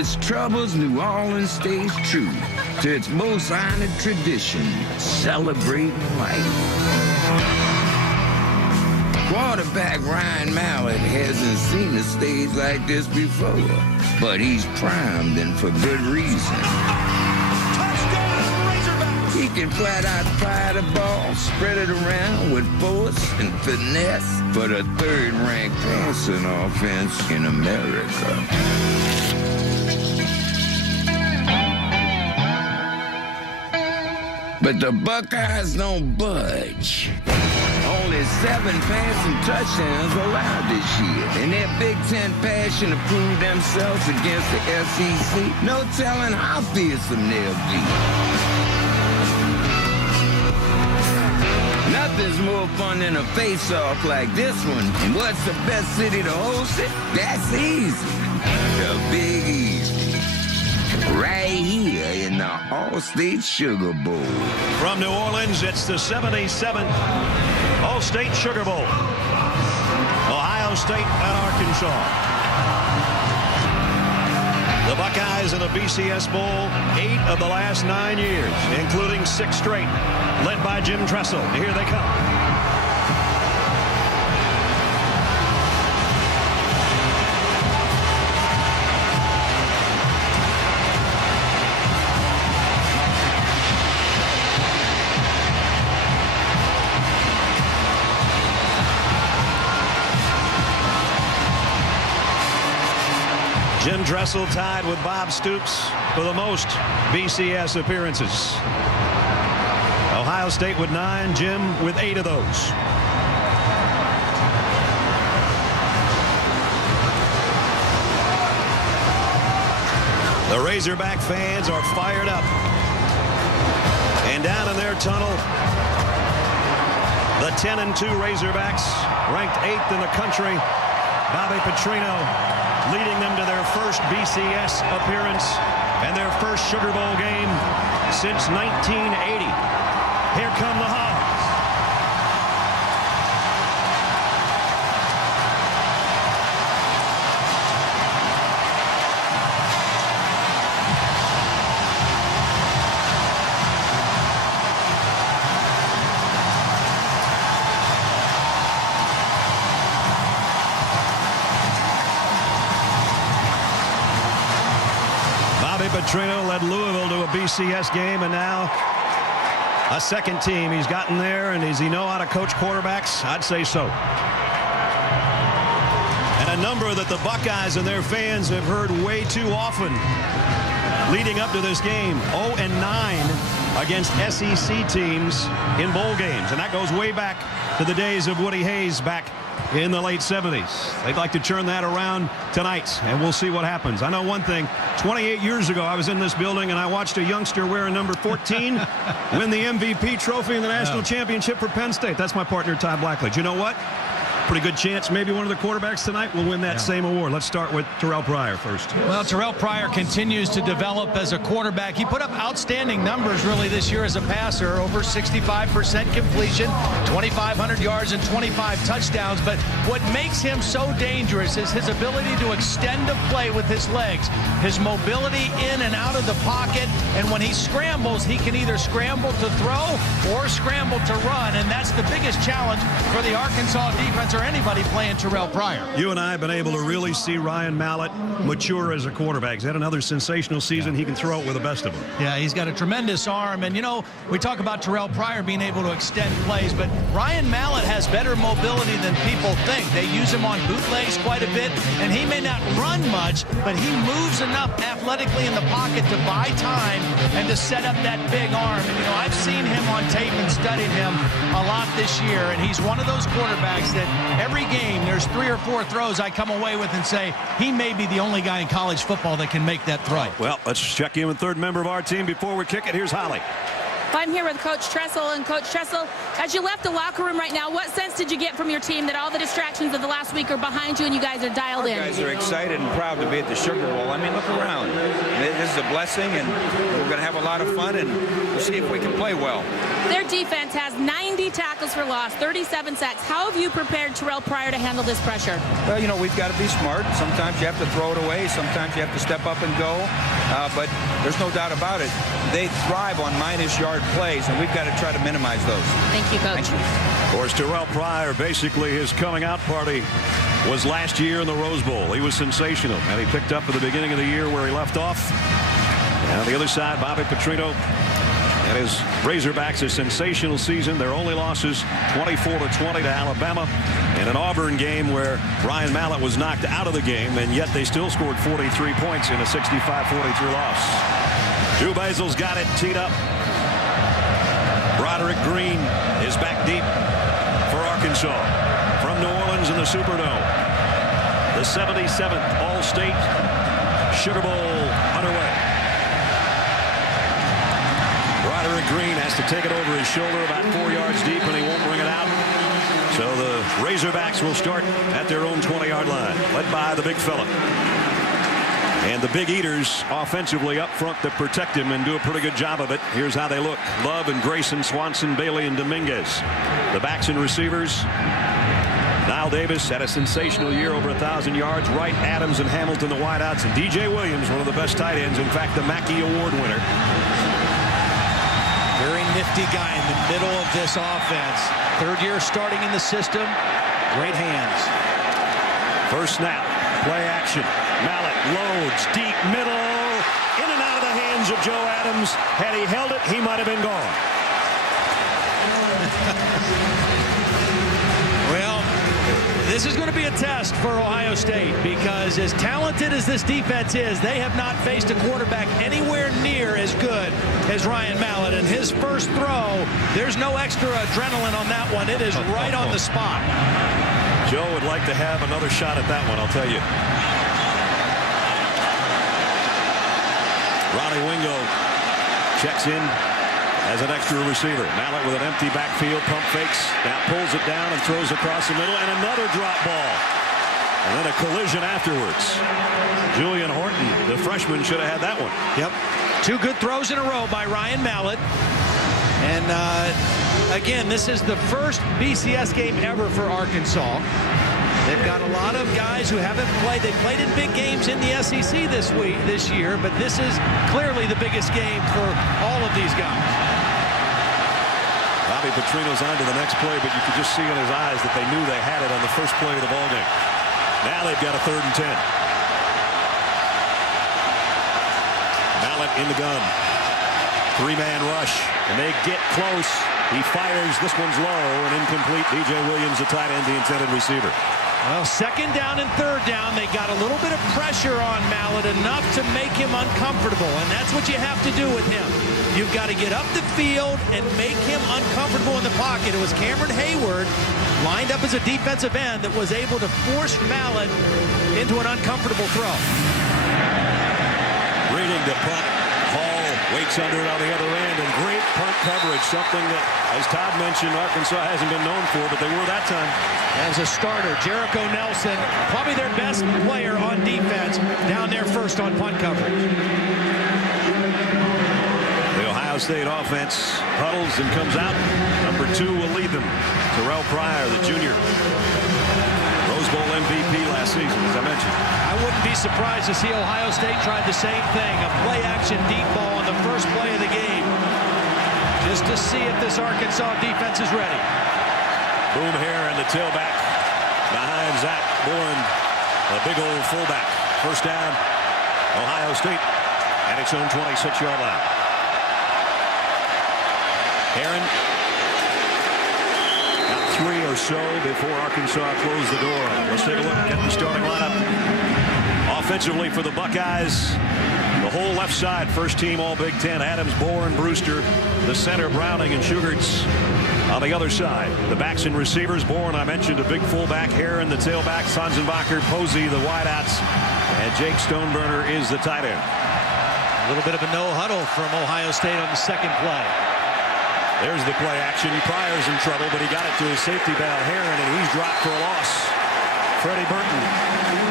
its troubles, New Orleans stays true to its most honored tradition, celebrating life. Quarterback Ryan Mallett hasn't seen a stage like this before, but he's primed and for good reason. He can flat out fire the ball, spread it around with force and finesse for the third-ranked passing offense in America. But the Buckeyes don't budge. Only 7 passing touchdowns allowed this year. And their Big Ten passion to prove themselves against the SEC, no telling how fearsome they'll be. Nothing's more fun than a face-off like this one. And what's the best city to host it? That's easy. The Big Easy. Right here in the All-State Sugar Bowl. From New Orleans, it's the 77th All-State Sugar Bowl. Ohio State at Arkansas. The Buckeyes in the BCS Bowl 8 of the last 9 years, including 6 straight, led by Jim Tressel. Here they come. Jim Tressel tied with Bob Stoops for the most BCS appearances. Ohio State with 9, Jim with 8 of those. The Razorback fans are fired up. And down in their tunnel, the 10-2 Razorbacks, ranked 8th in the country. Bobby Petrino leading them to their first BCS appearance and their first Sugar Bowl game since 1980. Here come the Hogs. Petrino led Louisville to a BCS game, and now a second team. He's gotten there, and does he know how to coach quarterbacks? I'd say so. And a number that the Buckeyes and their fans have heard way too often leading up to this game. 0-9 against SEC teams in bowl games, and that goes way back to the days of Woody Hayes back in the late 70s. They'd like to turn that around tonight, and we'll see what happens. I know one thing. 28 years ago, I was in this building, and I watched a youngster wearing number 14 win the MVP trophy in the national championship for Penn State. That's my partner, Ty Blackledge. You know what? Pretty good chance maybe one of the quarterbacks tonight will win that same award. Let's start with Terrelle Pryor first. Well, Terrelle Pryor continues to develop as a quarterback. He put up outstanding numbers really this year as a passer, over 65% completion, 2,500 yards and 25 touchdowns. But what makes him so dangerous is his ability to extend a play with his legs, his mobility in and out of the pocket, and when he scrambles, he can either scramble to throw or scramble to run, and that's the biggest challenge for the Arkansas defense or anybody playing Terrelle Pryor. You and I have been able to really see Ryan Mallett mature as a quarterback. He's had another sensational season. He can throw it with the best of them. Yeah, he's got a tremendous arm. And, you know, we talk about Terrelle Pryor being able to extend plays, but Ryan Mallett has better mobility than people think. They use him on bootlegs quite a bit, and he may not run much, but he moves enough athletically in the pocket to buy time and to set up that big arm. And, you know, I've seen him on tape and studied him a lot this year, and he's one of those quarterbacks that every game there's 3 or 4 throws I come away with and say he may be the only guy in college football that can make that throw. Well, let's check in with third member of our team before we kick it. Here's Holly. I'm here with Coach Tressel. And Coach Tressel, as you left the locker room right now, what sense did you get from your team that all the distractions of the last week are behind you and you guys are dialed in? Our guys are excited and proud to be at the Sugar Bowl. I mean, look around. This is a blessing, and we're going to have a lot of fun, and we'll see if we can play well. Their defense has 90 tackles for loss, 37 sacks. How have you prepared Terrelle Pryor to handle this pressure? Well, you know, we've got to be smart. Sometimes you have to throw it away. Sometimes you have to step up and go. But there's no doubt about it. They thrive on minus-yard plays, and we've got to try to minimize those. Thank you, Coach. Thank you. Of course, Terrelle Pryor, basically his coming out party was last year in the Rose Bowl. He was sensational, and he picked up at the beginning of the year where he left off. And on the other side, Bobby Petrino and his Razorbacks, a sensational season. Their only losses 24-20 to Alabama, and an Auburn game where Ryan Mallett was knocked out of the game, and yet they still scored 43 points in a 65-43 loss. Drew Basil's got it teed up. Broderick Green is back deep for Arkansas from New Orleans in the Superdome. The 77th All-State Sugar Bowl underway. Broderick Green has to take it over his shoulder about 4 yards deep, and he won't bring it out. So the Razorbacks will start at their own 20-yard line, led by the big fella. And the Big Eaters offensively up front to protect him and do a pretty good job of it. Here's how they look. Love and Grayson, Swanson, Bailey, and Dominguez. The backs and receivers. Niall Davis had a sensational year, over 1,000 yards. Wright, Adams, and Hamilton, the wideouts. And DJ Williams, one of the best tight ends. In fact, the Mackey Award winner. Very nifty guy in the middle of this offense. Third year starting in the system. Great hands. First snap. Play action. Mallett loads deep middle. In and out of the hands of Joe Adams. Had he held it, he might have been gone. Well, this is going to be a test for Ohio State, because as talented as this defense is, they have not faced a quarterback anywhere near as good as Ryan Mallett. And his first throw, there's no extra adrenaline on that one. It is right on the spot. Joe would like to have another shot at that one, I'll tell you. Ronnie Wingo checks in as an extra receiver. Mallett with an empty backfield, pump fakes, now pulls it down and throws across the middle, and another drop ball. And then a collision afterwards. Julian Horton, the freshman, should have had that one. Yep. Two good throws in a row by Ryan Mallett. And again, this is the first BCS game ever for Arkansas. They've got a lot of guys who haven't played. They played in big games in the SEC this year, but this is clearly the biggest game for all of these guys. Bobby Petrino's on to the next play, but you could just see in his eyes that they knew they had it on the first play of the ballgame. Now they've got a 3rd and 10. Mallett in the gun. 3-man rush, and they get close. He fires. This one's low and incomplete. DJ Williams, the tight end, the intended receiver. Well, 2nd down and 3rd down, they got a little bit of pressure on Mallett, enough to make him uncomfortable, and that's what you have to do with him. You've got to get up the field and make him uncomfortable in the pocket. It was Cameron Hayward, lined up as a defensive end, that was able to force Mallett into an uncomfortable throw. Reading the punt. Hall waits under it on the other end, and great punt coverage, something that, as Todd mentioned, Arkansas hasn't been known for, but they were that time. As a starter, Jericho Nelson, probably their best player on defense, down there first on punt coverage. The Ohio State offense huddles and comes out. Number 2 will lead them. Terrelle Pryor, the junior. Rose Bowl MVP last season, as I mentioned. I wouldn't be surprised to see Ohio State try the same thing, a play-action deep ball on the first play of the game, just to see if this Arkansas defense is ready. Boom Herron, the tailback, behind Zach Bourne, a big old fullback. First down, Ohio State at its own 26-yard line. Herron, about 3 or so before Arkansas closed the door. Let's take a look at the starting lineup. Offensively for the Buckeyes, the whole left side, first team all Big Ten. Adams, Bourne, Brewster, the center, Browning, and Sugarts. On the other side, the backs and receivers. Bourne, I mentioned, a big fullback. Herron, the tailback. Sanzenbacher, Posey, the wideouts. And Jake Stoneburner is the tight end. A little bit of a no-huddle from Ohio State on the second play. There's the play action. Pryor's in trouble, but he got it to his safety valve, Herron, and he's dropped for a loss. Freddie Burton,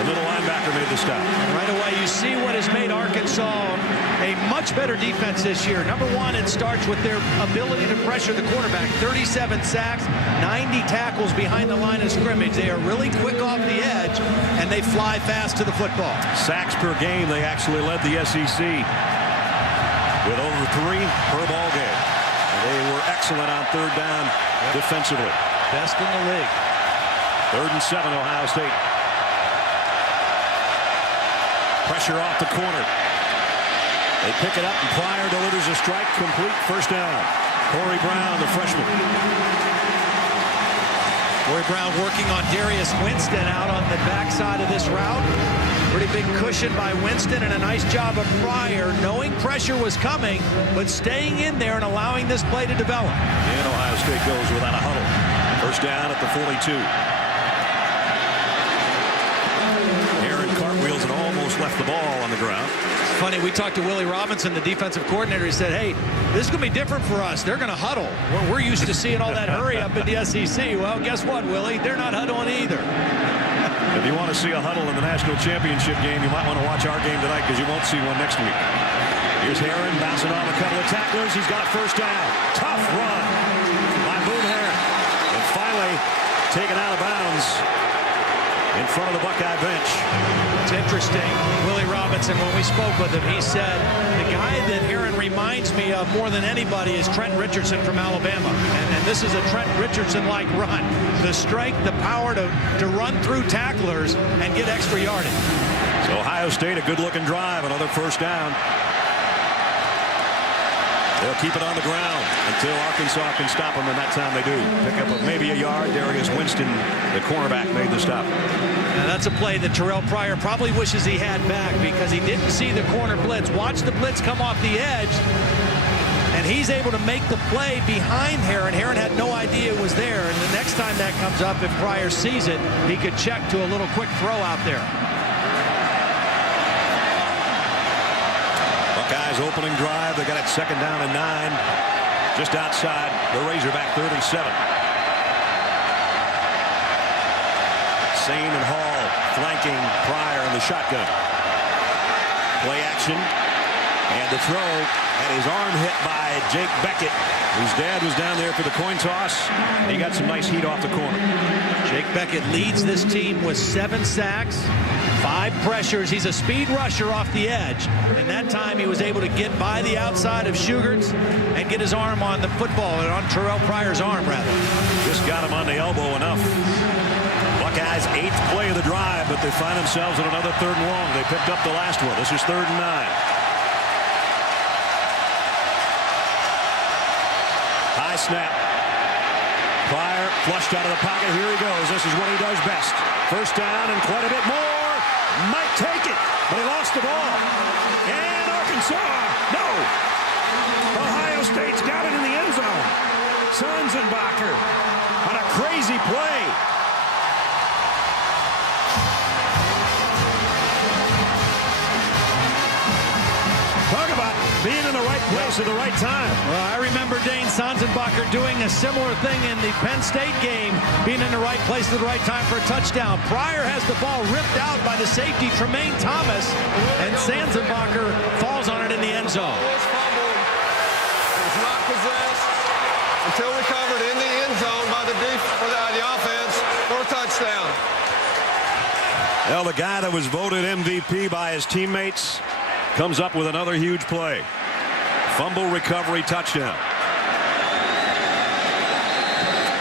the middle linebacker made the stop. Right away, you see what has made Arkansas a much better defense this year. Number one, it starts with their ability to pressure the quarterback. 37 sacks, 90 tackles behind the line of scrimmage. They are really quick off the edge, and they fly fast to the football. Sacks per game, they actually led the SEC with over 3 per ball game. They were excellent on third down defensively. Best in the league. 3rd and 7, Ohio State. Pressure off the corner. They pick it up, and Pryor delivers a strike, complete, first down. Corey Brown, the freshman. Corey Brown working on Darius Winston out on the backside of this route. Pretty big cushion by Winston, and a nice job of Pryor knowing pressure was coming, but staying in there and allowing this play to develop. And Ohio State goes without a huddle. First down at the 42. Herron cartwheels and almost left the ball on the ground. It's funny, we talked to Willie Robinson, the defensive coordinator. He said, hey, this is going to be different for us. They're going to huddle. We're used to seeing all that hurry up in the SEC. Well, guess what, Willie? They're not huddling either. If you want to see a huddle in the national championship game, you might want to watch our game tonight because you won't see one next week. Here's Herron bouncing off a couple of tacklers. He's got a first down. Tough run by Boone Herron. And finally taken out of bounds in front of the Buckeye bench. It's interesting. Willie Robinson, when we spoke with him, he said the guy that Herron reminds me of more than anybody is Trent Richardson from Alabama. And this is a Trent Richardson-like run. The strength, the power to run through tacklers and get extra yardage. So Ohio State, a good-looking drive, another first down. They'll keep it on the ground until Arkansas can stop them, and that time they do. Pick up maybe a yard. Darius Winston, the cornerback, made the stop. Now that's a play that Terrelle Pryor probably wishes he had back because he didn't see the corner blitz. Watch the blitz come off the edge, and he's able to make the play behind Herron. Herron had no idea it was there, and the next time that comes up, if Pryor sees it, he could check to a little quick throw out there. Buckeyes opening drive. They got it 2nd down and 9. Just outside the Razorback 37. Sane and Hall flanking Pryor in the shotgun. Play action. And the throw. And his arm hit by Jake Beckett, whose dad was down there for the coin toss. He got some nice heat off the corner. Jake Beckett leads this team with 7 sacks, 5 pressures. He's a speed rusher off the edge. And that time he was able to get by the outside of Sugarts and get his arm on the football, and on Terrelle Pryor's arm, rather. Just got him on the elbow enough. Buckeyes' 8th play of the drive, but they find themselves in another 3rd and long. They picked up the last one. This is 3rd and 9. High snap. Pryor flushed out of the pocket. Here he goes. This is what he does best. First down and quite a bit more. Might take it, but he lost the ball. And Arkansas, no. Ohio State's got it in the end zone. Sanzenbacher on a crazy play. Talk about being in the right place at the right time. Well, I remember Dane Sanzenbacher doing a similar thing in the Penn State game, being in the right place at the right time for a touchdown. Pryor has the ball ripped out by the safety, Tremaine Thomas, and Sanzenbacher falls on it in the end zone. This fumble was not possessed until recovered in the end zone by the offense for a touchdown. Well, the guy that was voted MVP by his teammates comes up with another huge play. Fumble recovery touchdown.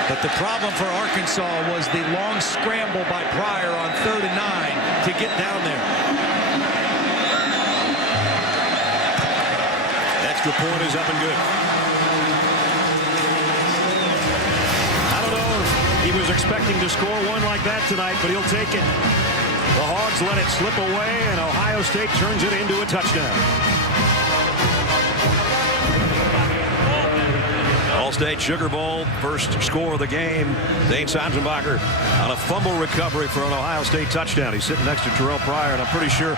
But the problem for Arkansas was the long scramble by Pryor on 3rd and 9 to get down there. Extra point is up and good. I don't know if he was expecting to score one like that tonight, but he'll take it. The Hogs let it slip away, and Ohio State turns it into a touchdown. All-State Sugar Bowl, first score of the game. Dane Sanzenbacher on a fumble recovery for an Ohio State touchdown. He's sitting next to Terrelle Pryor, and I'm pretty sure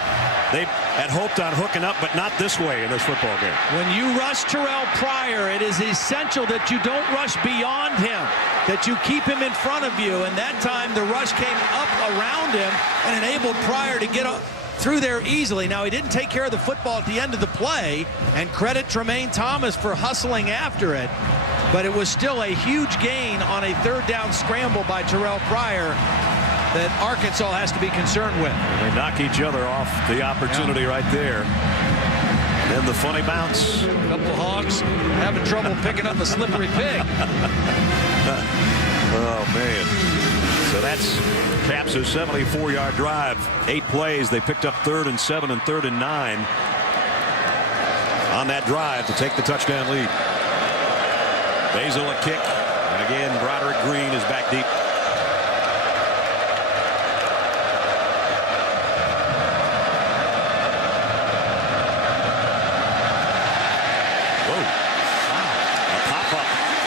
they had hoped on hooking up, but not this way in this football game. When you rush Terrelle Pryor, it is essential that you don't rush beyond him, that you keep him in front of you, and that time the rush came up around him and enabled Pryor to get through there easily. Now, he didn't take care of the football at the end of the play, and credit Tremaine Thomas for hustling after it, but it was still a huge gain on a third down scramble by Terrelle Pryor that Arkansas has to be concerned with. They knock each other off the opportunity right there. And the funny bounce. A couple hogs having trouble picking up a slippery pig. Oh, man. So that's caps a 74-yard drive. 8 plays. They picked up 3rd and 7 and 3rd and 9 on that drive to take the touchdown lead. Basil a kick. And again, Broderick Green is back deep.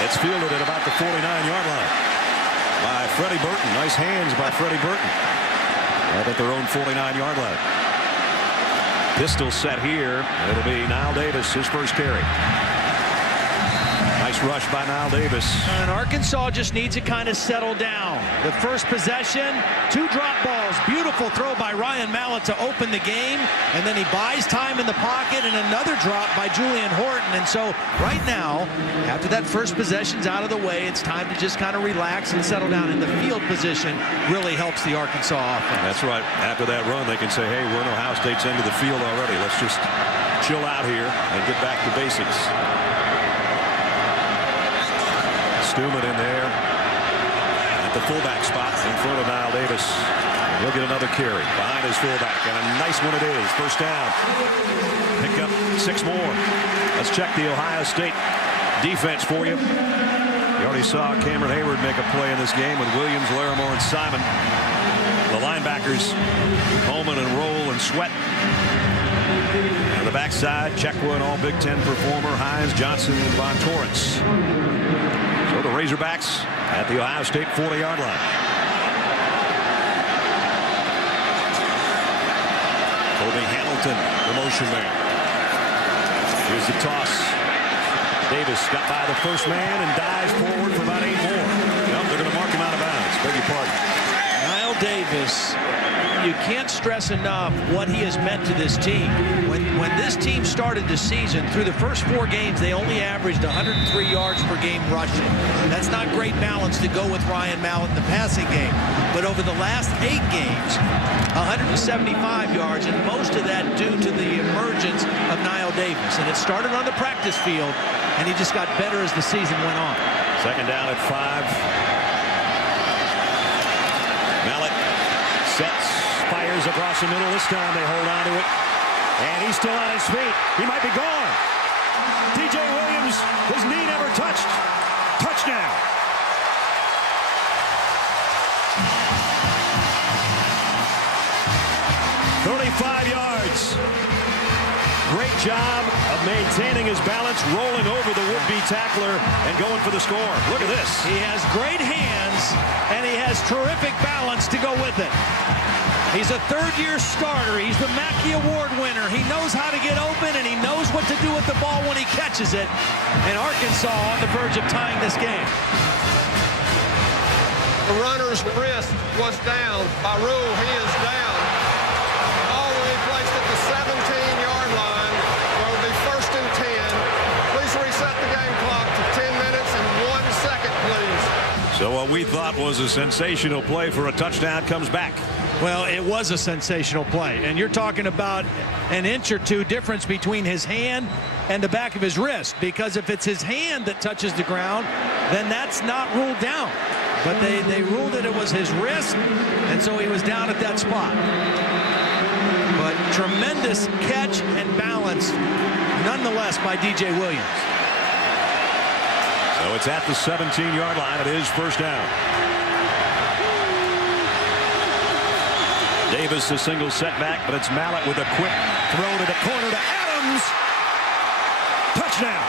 It's fielded at about the 49-yard line by Freddie Burton. Nice hands by Freddie Burton. Right at their own 49-yard line. Pistol set here. It'll be Niall Davis, his first carry. Nice rush by Niall Davis. And Arkansas just needs to kind of settle down. The first possession, 2 drop balls. Beautiful throw by Ryan Mallett to open the game. And then he buys time in the pocket and another drop by Julian Horton. And so right now, after that first possession's out of the way, it's time to just kind of relax and settle down. And the field position really helps the Arkansas offense. That's right. After that run, they can say, hey, we're in Ohio State's end of the field already. Let's just chill out here and get back to basics. Stuman in there at the fullback spot in front of Niall Davis. He'll get another carry behind his fullback, and a nice one it is. First down. Pick up 6 more. Let's check the Ohio State defense for you. You already saw Cameron Hayward make a play in this game with Williams, Larimore, and Simon. The linebackers, Holman and Roll and Sweat. On the backside, Chekwa, an all Big Ten performer, Hines, Johnson, and Von Torrance. So the Razorbacks at the Ohio State 40-yard line. Kobe Hamilton, the motion man. Here's the toss. Davis got by the first man and dives forward for about 8 more. Nope, they're going to mark him out of bounds. Beg your pardon. Niall Davis, you can't stress enough what he has meant to this team. When this team started the season, through the first 4 games, they only averaged 103 yards per game rushing. That's not great balance to go with Ryan Mallett in the passing game. But over the last 8 games, 175 yards, and most of that due to the emergence of Niall Davis. And it started on the practice field, and he just got better as the season went on. Second down at 5. Mallett sets, fires across the middle. This time they hold on to it. And he's still on his feet. He might be gone. DJ Williams, his knee never touched. Touchdown. "35 yards. Great job of maintaining his balance, rolling over the would-be tackler, and going for the score. Look at this. He has great hands, and he has terrific balance to go with it. He's a third-year starter. He's the Mackey Award winner. He knows how to get open, and he knows what to do with the ball when he catches it. And Arkansas on the verge of tying this game. The runner's wrist was down. By rule, he is down. Ball will be placed at the 17-yard line. There will be 1st and 10. Please reset the game clock to 10 minutes and 1 second, please. So what we thought was a sensational play for a touchdown comes back. Well, it was a sensational play, and you're talking about an inch or 2 difference between his hand and the back of his wrist, because if it's his hand that touches the ground, then that's not ruled down. But they ruled that it was his wrist, and so he was down at that spot. But tremendous catch and balance, nonetheless, by DJ Williams. So it's at the 17-yard line. It is first down. Davis a single setback, but it's Mallett with a quick throw to the corner to Adams. Touchdown.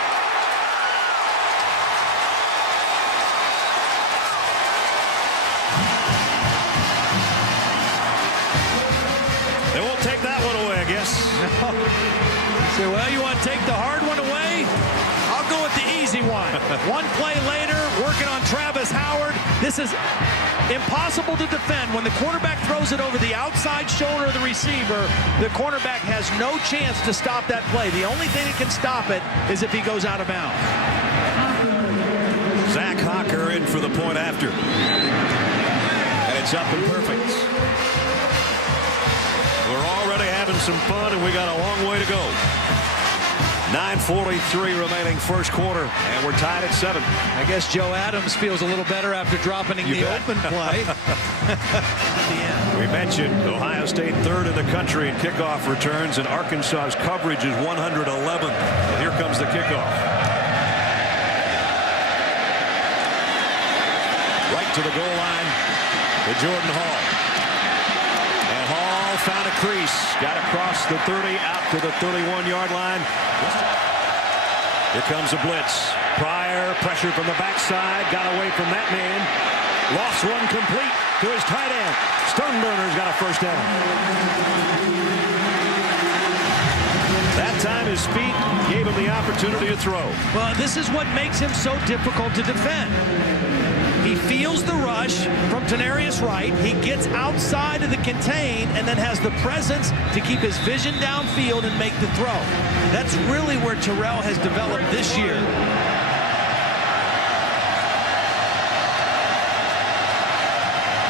They won't take that one away, I guess. So, well, you want to take the hard one away? I'll go with the easy One play later, working on Travis Howard. This is impossible to defend. When the quarterback throws it over the outside shoulder of the receiver, the cornerback has no chance to stop that play. The only thing that can stop it is if he goes out of bounds. Zach Hocker in for the point after. And it's up and perfect. We're already having some fun, and we got a long way to go. 9:43 remaining first quarter, and we're tied at 7. I guess Joe Adams feels a little better after dropping the open play. We mentioned Ohio State 3rd in the country in kickoff returns, and Arkansas's coverage is 111th. And here comes the kickoff. Right to the goal line to Jordan Hall. And Hall found a crease, got across the 30, out to the 31-yard line. Here comes a blitz. Pryor, pressure from the backside, got away from that man. Lost one complete to his tight end. Stoneburner's got a first down. That time his feet gave him the opportunity to throw. Well, this is what makes him so difficult to defend. He feels the rush from Tenarius Wright. He gets outside of the contain and then has the presence to keep his vision downfield and make the throw. That's really where Terrelle has developed this year.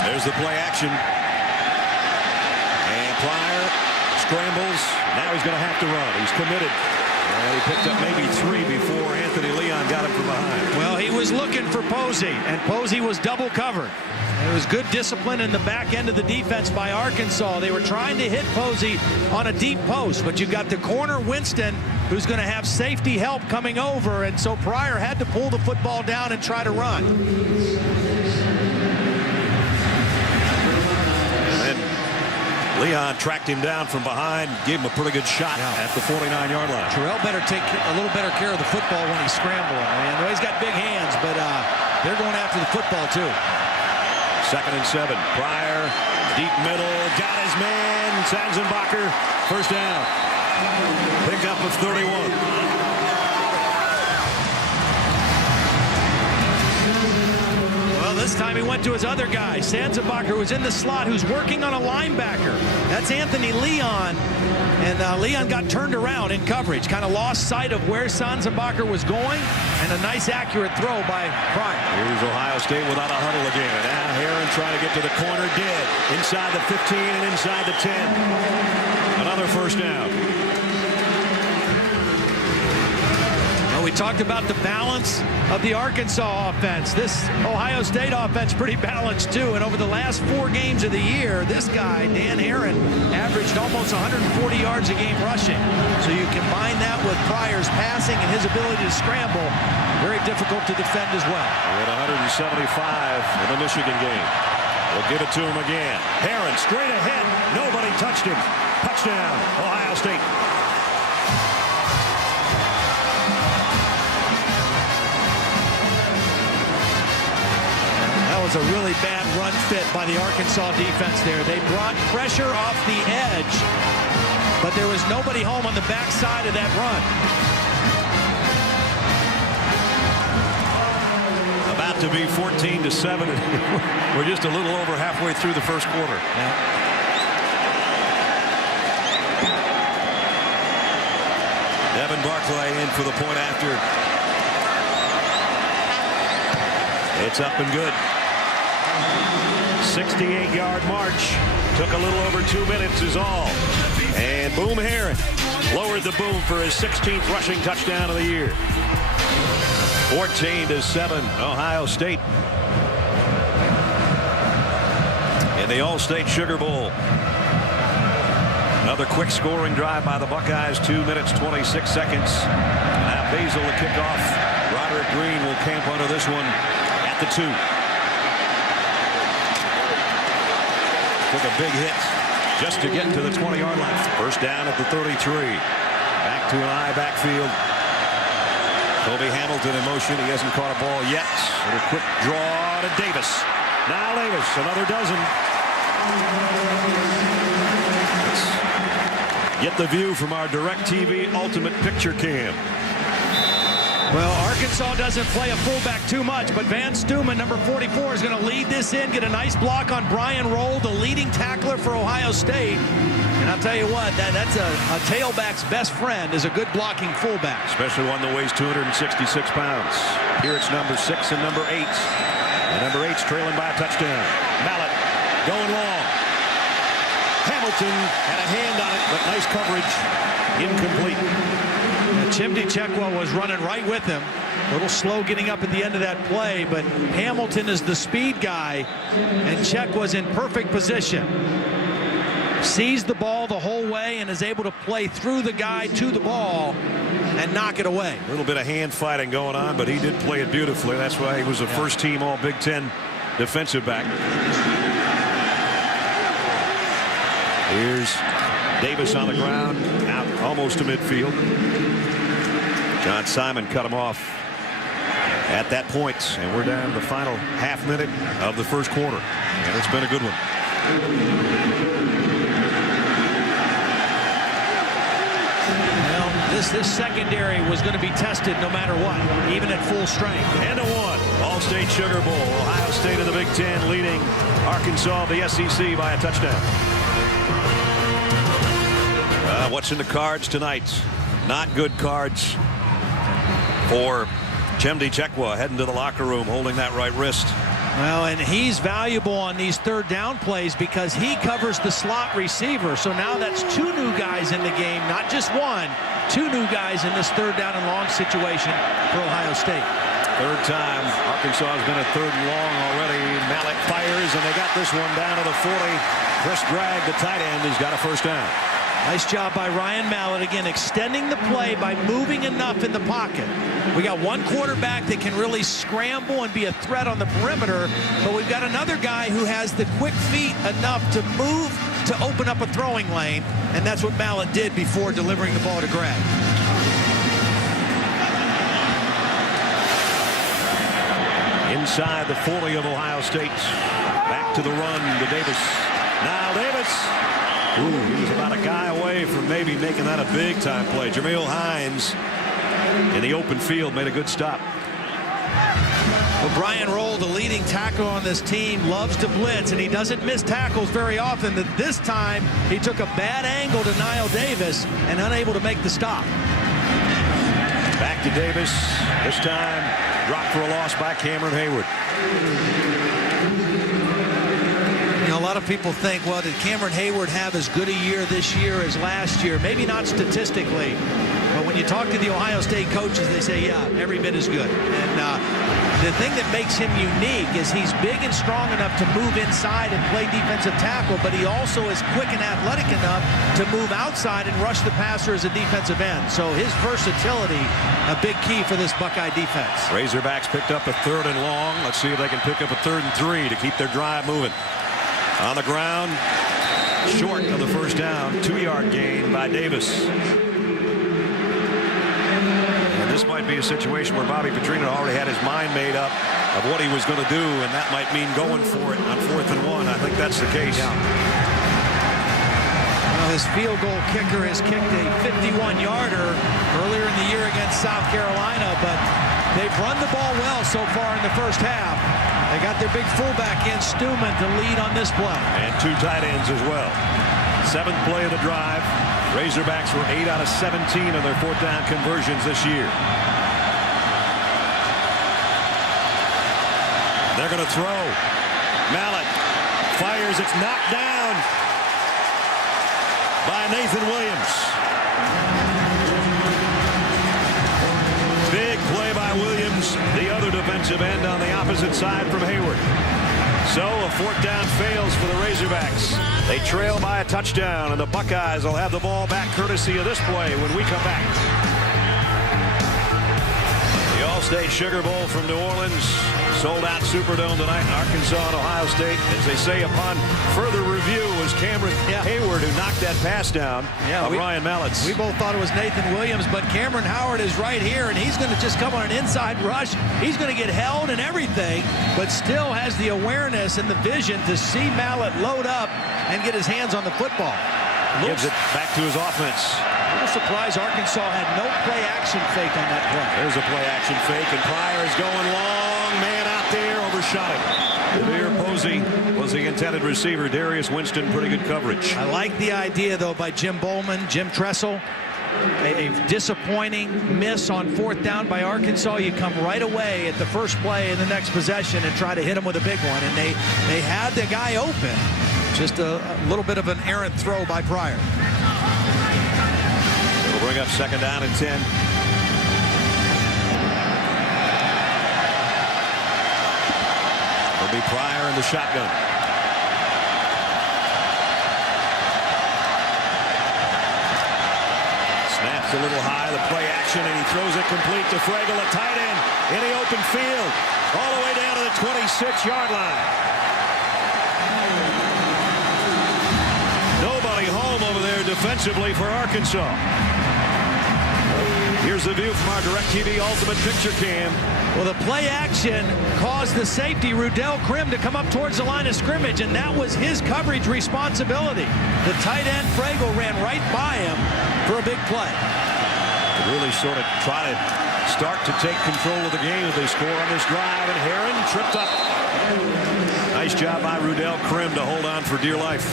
There's the play action. And Pryor scrambles. Now he's going to have to run. He's committed. And he picked up maybe 3 before Anthony Leon got him from behind. Well, he was looking for Posey, and Posey was double covered. It was good discipline in the back end of the defense by Arkansas. They were trying to hit Posey on a deep post, but you got the corner Winston, who's going to have safety help coming over, and so Pryor had to pull the football down and try to run. Leon tracked him down from behind, gave him a pretty good shot at the 49-yard line. Terrelle better take a little better care of the football when he's scrambling. I mean, he's got big hands, but they're going after the football too. 2nd and 7. Pryor, deep middle, got his man. Sanzenbacher, first down. Pickup of 31. This time he went to his other guy. Sanzenbacher was in the slot, who's working on a linebacker. That's Anthony Leon. And Leon got turned around in coverage. Kind of lost sight of where Sanzenbacher was going. And a nice accurate throw by Pryor. Here's Ohio State without a huddle again. And now Herron trying to get to the corner. Did. Inside the 15 and inside the 10. Another first down. We talked about the balance of the Arkansas offense. This Ohio State offense pretty balanced too. And over the last 4 games of the year, this guy, Dan Herron, averaged almost 140 yards a game rushing. So you combine that with Pryor's passing and his ability to scramble, very difficult to defend as well. At 175 in the Michigan game. We'll give it to him again. Herron straight ahead. Nobody touched him. Touchdown, Ohio State. Was a really bad run fit by the Arkansas defense there. They brought pressure off the edge, but there was nobody home on the backside of that run. About to be 14-7. We're just a little over halfway through the first quarter. Devin Barclay in for the point after. It's up and good. 68-yard march. Took a little over 2 minutes is all. And Boom Herron lowered the boom for his 16th rushing touchdown of the year. 14-7, Ohio State. In the All-State Sugar Bowl. Another quick scoring drive by the Buckeyes, 2 minutes, 26 seconds. Now Basil to kick off. Roderick Green will camp under this one at the 2. Took a big hit just to get to the 20-yard line. First down at the 33. Back to an eye backfield. Kobe Hamilton in motion. He hasn't caught a ball yet. And a quick draw to Davis. Now Davis, another dozen. Let's get the view from our DirecTV Ultimate Picture Cam. Well, Arkansas doesn't play a fullback too much, but Van Stuman, number 44, is going to lead this in, get a nice block on Brian Roll, the leading tackler for Ohio State. And I'll tell you what, that's a tailback's best friend is a good blocking fullback. Especially one that weighs 266 pounds. Here it's number 6 and number 8. And number 8's trailing by a touchdown. Mallett going long. Hamilton had a hand on it, but nice coverage. Incomplete. Chimdi Chekwa was running right with him. A little slow getting up at the end of that play, but Hamilton is the speed guy, and Chekwa's in perfect position. Sees the ball the whole way and is able to play through the guy to the ball and knock it away. A little bit of hand fighting going on, but he did play it beautifully. That's why he was a first-team All-Big Ten defensive back. Here's Davis on the ground, out almost to midfield. John Simon cut him off at that point, and we're down to the final half minute of the first quarter, and it's been a good one. Well, this secondary was going to be tested no matter what, even at full strength. And a 1. All-State Sugar Bowl. Ohio State of the Big Ten leading Arkansas of the SEC by a touchdown. What's in the cards tonight? Not good cards for Chimdi Chekwa, heading to the locker room holding that right wrist. Well, and he's valuable on these third down plays because he covers the slot receiver. So now that's 2 new guys in the game, not just 1. 2 new guys in this third down and long situation for Ohio State. Third time Arkansas has been a 3rd and long already. Mallett fires, and they got this one down to the 40. Chris Dragg, the tight end, has got a first down. Nice job by Ryan Mallett, again, extending the play by moving enough in the pocket. We got one quarterback that can really scramble and be a threat on the perimeter, but we've got another guy who has the quick feet enough to move to open up a throwing lane, and that's what Mallett did before delivering the ball to Greg. Inside the 40 of Ohio State. Back to the run to Davis. Now Davis. Ooh, he was about a guy away from maybe making that a big-time play. Jameel Hines in the open field made a good stop. Well, Brian Roll, the leading tackler on this team, loves to blitz, and he doesn't miss tackles very often. This time, he took a bad angle to Niall Davis and unable to make the stop. Back to Davis. This time, dropped for a loss by Cameron Hayward. You know, a lot of people think, well, did Cameron Hayward have as good a year this year as last year? Maybe not statistically, but when you talk to the Ohio State coaches, they say, yeah, every bit as good. And the thing that makes him unique is he's big and strong enough to move inside and play defensive tackle, but he also is quick and athletic enough to move outside and rush the passer as a defensive end. So his versatility, a big key for this Buckeye defense. Razorbacks picked up a 3rd and long. Let's see if they can pick up a 3rd and 3 to keep their drive moving. On the ground, short of the first down, 2-yard gain by Davis. And this might be a situation where Bobby Petrino already had his mind made up of what he was going to do, and that might mean going for it on 4th and 1. I think that's the case. Yeah. Well, his field goal kicker has kicked a 51-yarder earlier in the year against South Carolina, but they've run the ball well so far in the first half. They got their big fullback in Stuman to lead on this play. And 2 tight ends as well. 7th play of the drive. Razorbacks were 8 out of 17 on their 4th down conversions this year. They're going to throw. Mallett fires. It's knocked down by Nathan Williams. Big play by Williams, the other defensive end on the opposite side from Hayward. So a 4th down fails for the Razorbacks. They trail by a touchdown, and the Buckeyes will have the ball back courtesy of this play when we come back. The All-State Sugar Bowl from New Orleans. Sold out Superdome tonight in Arkansas and Ohio State. As they say, upon further review, was Cameron Hayward who knocked that pass down of Ryan Mallett's. We both thought it was Nathan Williams, but Cameron Howard is right here, and he's going to just come on an inside rush. He's going to get held and everything, but still has the awareness and the vision to see Mallett load up and get his hands on the football. Gives it back to his offense. A little surprised Arkansas had no play-action fake on that play. There's a play-action fake, and Pryor is going long. Man out there, overshot it. DeVier Posey was the intended receiver. Darius Winston, pretty good coverage. I like the idea, though, by Jim Tressel. A disappointing miss on 4th down by Arkansas. You come right away at the first play in the next possession and try to hit him with a big one. And they had the guy open. Just a little bit of an errant throw by Pryor. It'll bring up 2nd down and 10. It'll be Pryor in the shotgun. Snaps a little high, the play action, and he throws it complete to Fragel, a tight end, in the open field, all the way down to the 26-yard line. Nobody home over there defensively for Arkansas. Here's the view from our DirecTV Ultimate Picture Cam. Well, the play action caused the safety, Rudell Krim, to come up towards the line of scrimmage, and that was his coverage responsibility. The tight end, Fragel, ran right by him for a big play. Really sort of try to start to take control of the game if they score on this drive, and Herron tripped up. Nice job by Rudell Krim to hold on for dear life.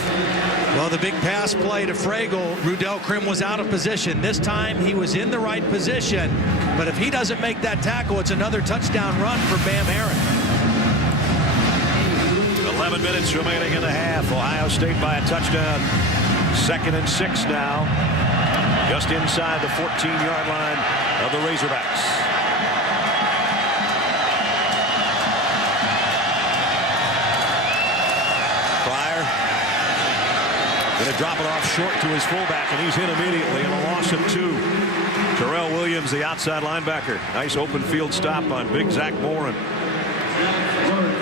Well, the big pass play to Fragel, Rudell Krim was out of position. This time he was in the right position, but if he doesn't make that tackle, it's another touchdown run for Bam Herron. 11 minutes remaining in the half. Ohio State by a touchdown. 2nd and 6 now. Just inside the 14-yard line of the Razorbacks. Pryor going to drop it off short to his fullback, and he's hit immediately, and a loss of 2. Terrelle Williams, the outside linebacker. Nice open field stop on big Zach Morin.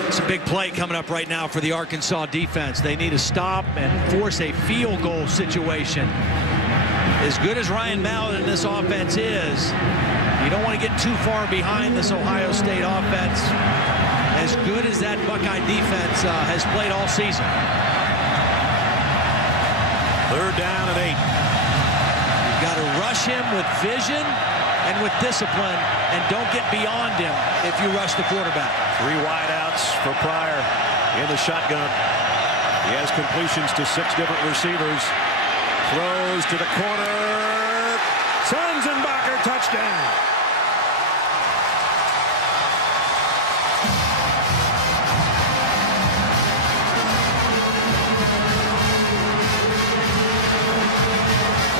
It's a big play coming up right now for the Arkansas defense. They need to stop and force a field goal situation. As good as Ryan Mallett in this offense is, you don't want to get too far behind this Ohio State offense. As good as that Buckeye defense has played all season. 3rd down and 8. You've got to rush him with vision and with discipline, and don't get beyond him if you rush the quarterback. 3 wideouts for Pryor in the shotgun. He has completions to 6 different receivers. Throws to the corner. Sanzenbacher, touchdown.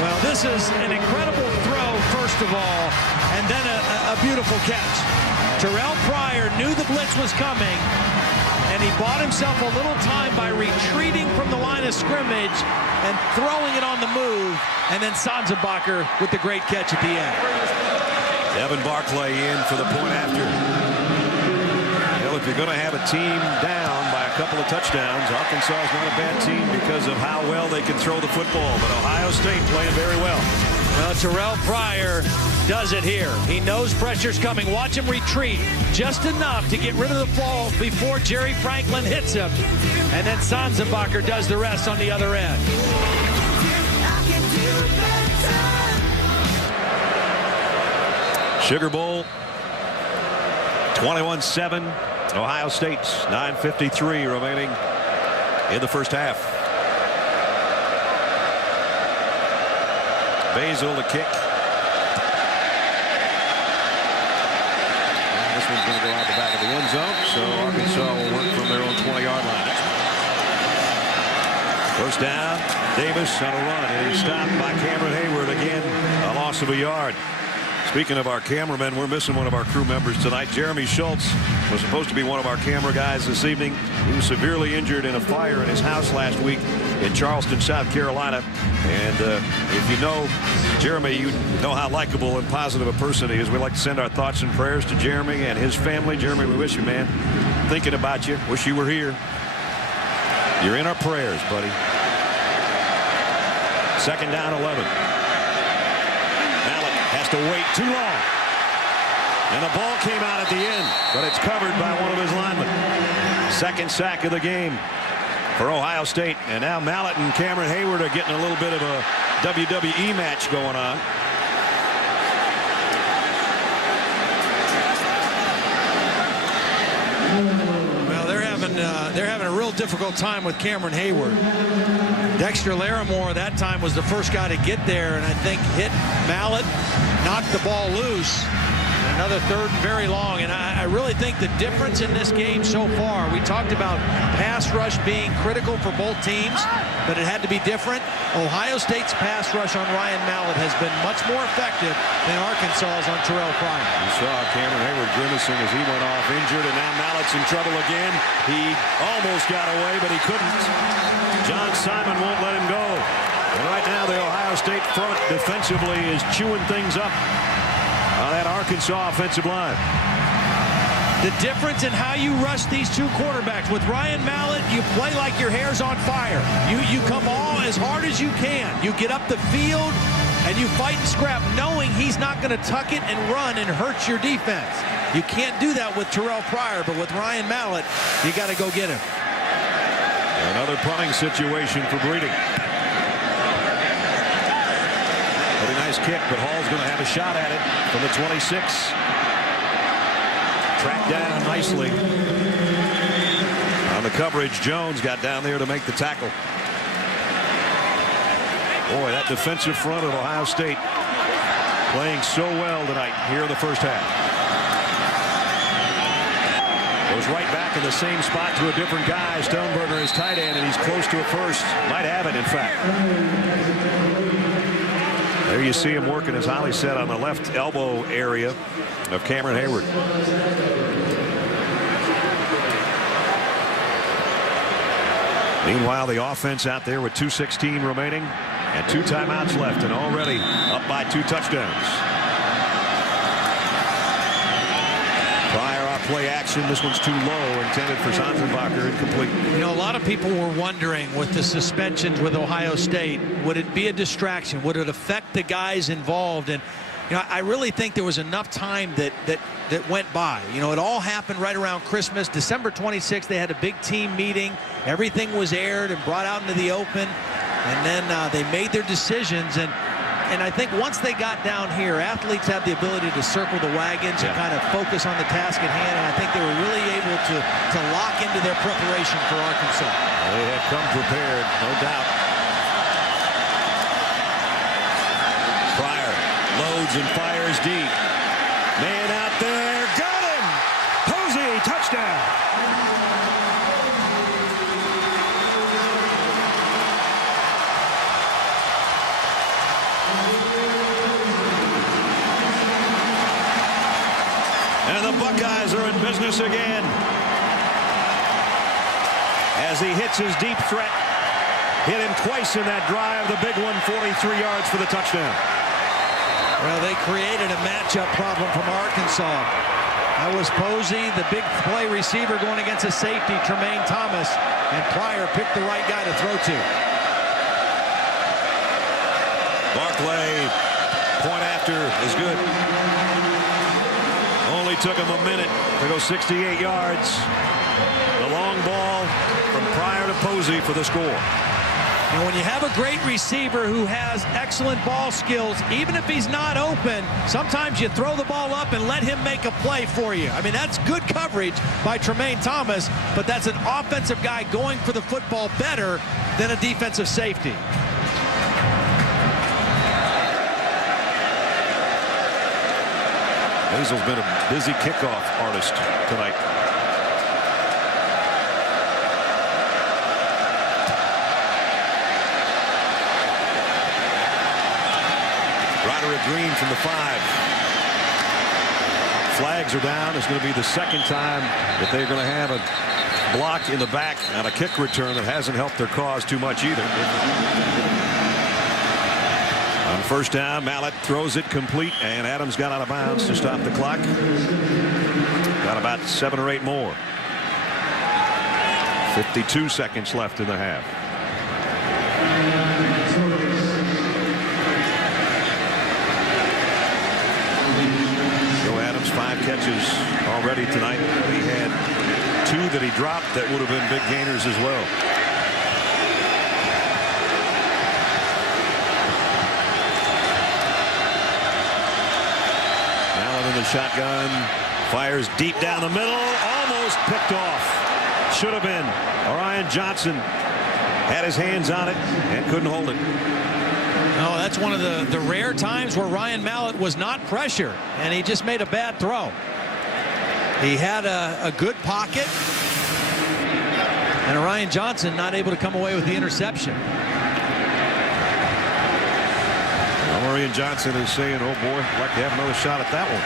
Well, this is an incredible throw, first of all, and then a beautiful catch. Terrelle Pryor knew the blitz was coming, and he bought himself a little time by retreating from the line of scrimmage and throwing it on the move, and then Sanzenbacher with the great catch at the end. Evan Barclay in for the point after. Well, if you're going to have a team down by a couple of touchdowns, Arkansas is not a bad team because of how well they can throw the football, but Ohio State playing very well. Well, Terrelle Pryor does it here. He knows pressure's coming. Watch him retreat just enough to get rid of the ball before Jerry Franklin hits him. And then Sanzenbacher does the rest on the other end. Sugar Bowl, 21-7. Ohio State, 9:53 remaining in the first half. Basil to kick. And this one's going to go out the back of the end zone, so Arkansas will work from their own 20-yard line. First down, Davis on a run, and he's stopped by Cameron Hayward again, a loss of a yard. Speaking of our cameramen, we're missing one of our crew members tonight. Jeremy Schultz was supposed to be one of our camera guys this evening. He was severely injured in a fire in his house last week in Charleston, South Carolina. And if you know Jeremy, you know how likable and positive a person he is. We'd like to send our thoughts and prayers to Jeremy and his family. Jeremy, we wish you, man. Thinking about you. Wish you were here. You're in our prayers, buddy. 2nd down, 11. Has to wait too long. And the ball came out at the end, but it's covered by one of his linemen. 2nd sack of the game for Ohio State. And now Mallett and Cameron Hayward are getting a little bit of a WWE match going on. Well, they're having a real difficult time with Cameron Hayward. Dexter Larimore that time was the first guy to get there, and I think hit Mallett, knocked the ball loose. Another third and very long, and I really think the difference in this game so far, we talked about pass rush being critical for both teams, but it had to be different. Ohio State's pass rush on Ryan Mallett has been much more effective than Arkansas's on Terrelle Pryor. You saw Cameron Hayward grimacing as he went off injured, and now Mallett's in trouble again. He almost got away, but he couldn't. John Simon won't let him go. And right now the Ohio State front defensively is chewing things up on that Arkansas offensive line. The difference in how you rush these two quarterbacks. With Ryan Mallett, you play like your hair's on fire. You come all as hard as you can. You get up the field and you fight and scrap, knowing he's not going to tuck it and run and hurt your defense. You can't do that with Terrelle Pryor, but with Ryan Mallett, you got to go get him. Another punting situation for Breeding. Pretty nice kick, but Hall's going to have a shot at it from the 26. Tracked down nicely. On the coverage, Jones got down there to make the tackle. Boy, that defensive front of Ohio State playing so well tonight here in the first half. Goes right back in the same spot to a different guy. Stoneberger is tight end, and he's close to a first. Might have it, in fact. There you see him working, as Holly said, on the left elbow area of Cameron Hayward. Meanwhile, the offense out there with 2:16 remaining and 2 timeouts left, and already up by 2 touchdowns. Pryor off play action. This one's too low, intended for Sanzenbacher, incomplete. You know, a lot of people were wondering with the suspensions with Ohio State, would it be a distraction? Would it affect the guys involved? And you know, I really think there was enough time that went by. You know, it all happened right around Christmas. December 26th, they had a big team meeting. Everything was aired and brought out into the open. And then they made their decisions. And I think once they got down here, athletes have the ability to circle the wagons and kind of focus on the task at hand. And I think they were really able to lock into their preparation for Arkansas. They had come prepared, no doubt. Pryor loads and fires deep. Man out there, got him! Posey, touchdown! And the Buckeyes are in business again. As he hits his deep threat. Hit him twice in that drive. The big one, 43 yards for the touchdown. Well, they created a matchup problem from Arkansas. That was Posey, the big play receiver, going against a safety, Tremaine Thomas. And Pryor picked the right guy to throw to. Barclay, point after is good. Only took him a minute to go 68 yards. The long ball from Pryor to Posey for the score. And when you have a great receiver who has excellent ball skills, even if he's not open, sometimes you throw the ball up and let him make a play for you. I mean, that's good coverage by Tremaine Thomas, but that's an offensive guy going for the football better than a defensive safety. Hazel's been a busy kickoff artist tonight. Roderick Green from the 5. Flags are down. It's going to be the second time that they're going to have a block in the back on a kick return that hasn't helped their cause too much either. On first down, Mallett throws it complete, and Adams got out of bounds to stop the clock. Got about 7 or 8 more. 52 seconds left in the half. Joe Adams, 5 catches already tonight. He had 2 that he dropped that would have been big gainers as well. shotgun. Fires deep down the middle. Almost picked off. Should have been. Orion Johnson had his hands on it and couldn't hold it. No, that's one of the rare times where Ryan Mallett was not pressured, and he just made a bad throw. He had a good pocket, and Orion Johnson not able to come away with the interception. Orion Johnson is saying, oh boy, I'd like to have another shot at that one.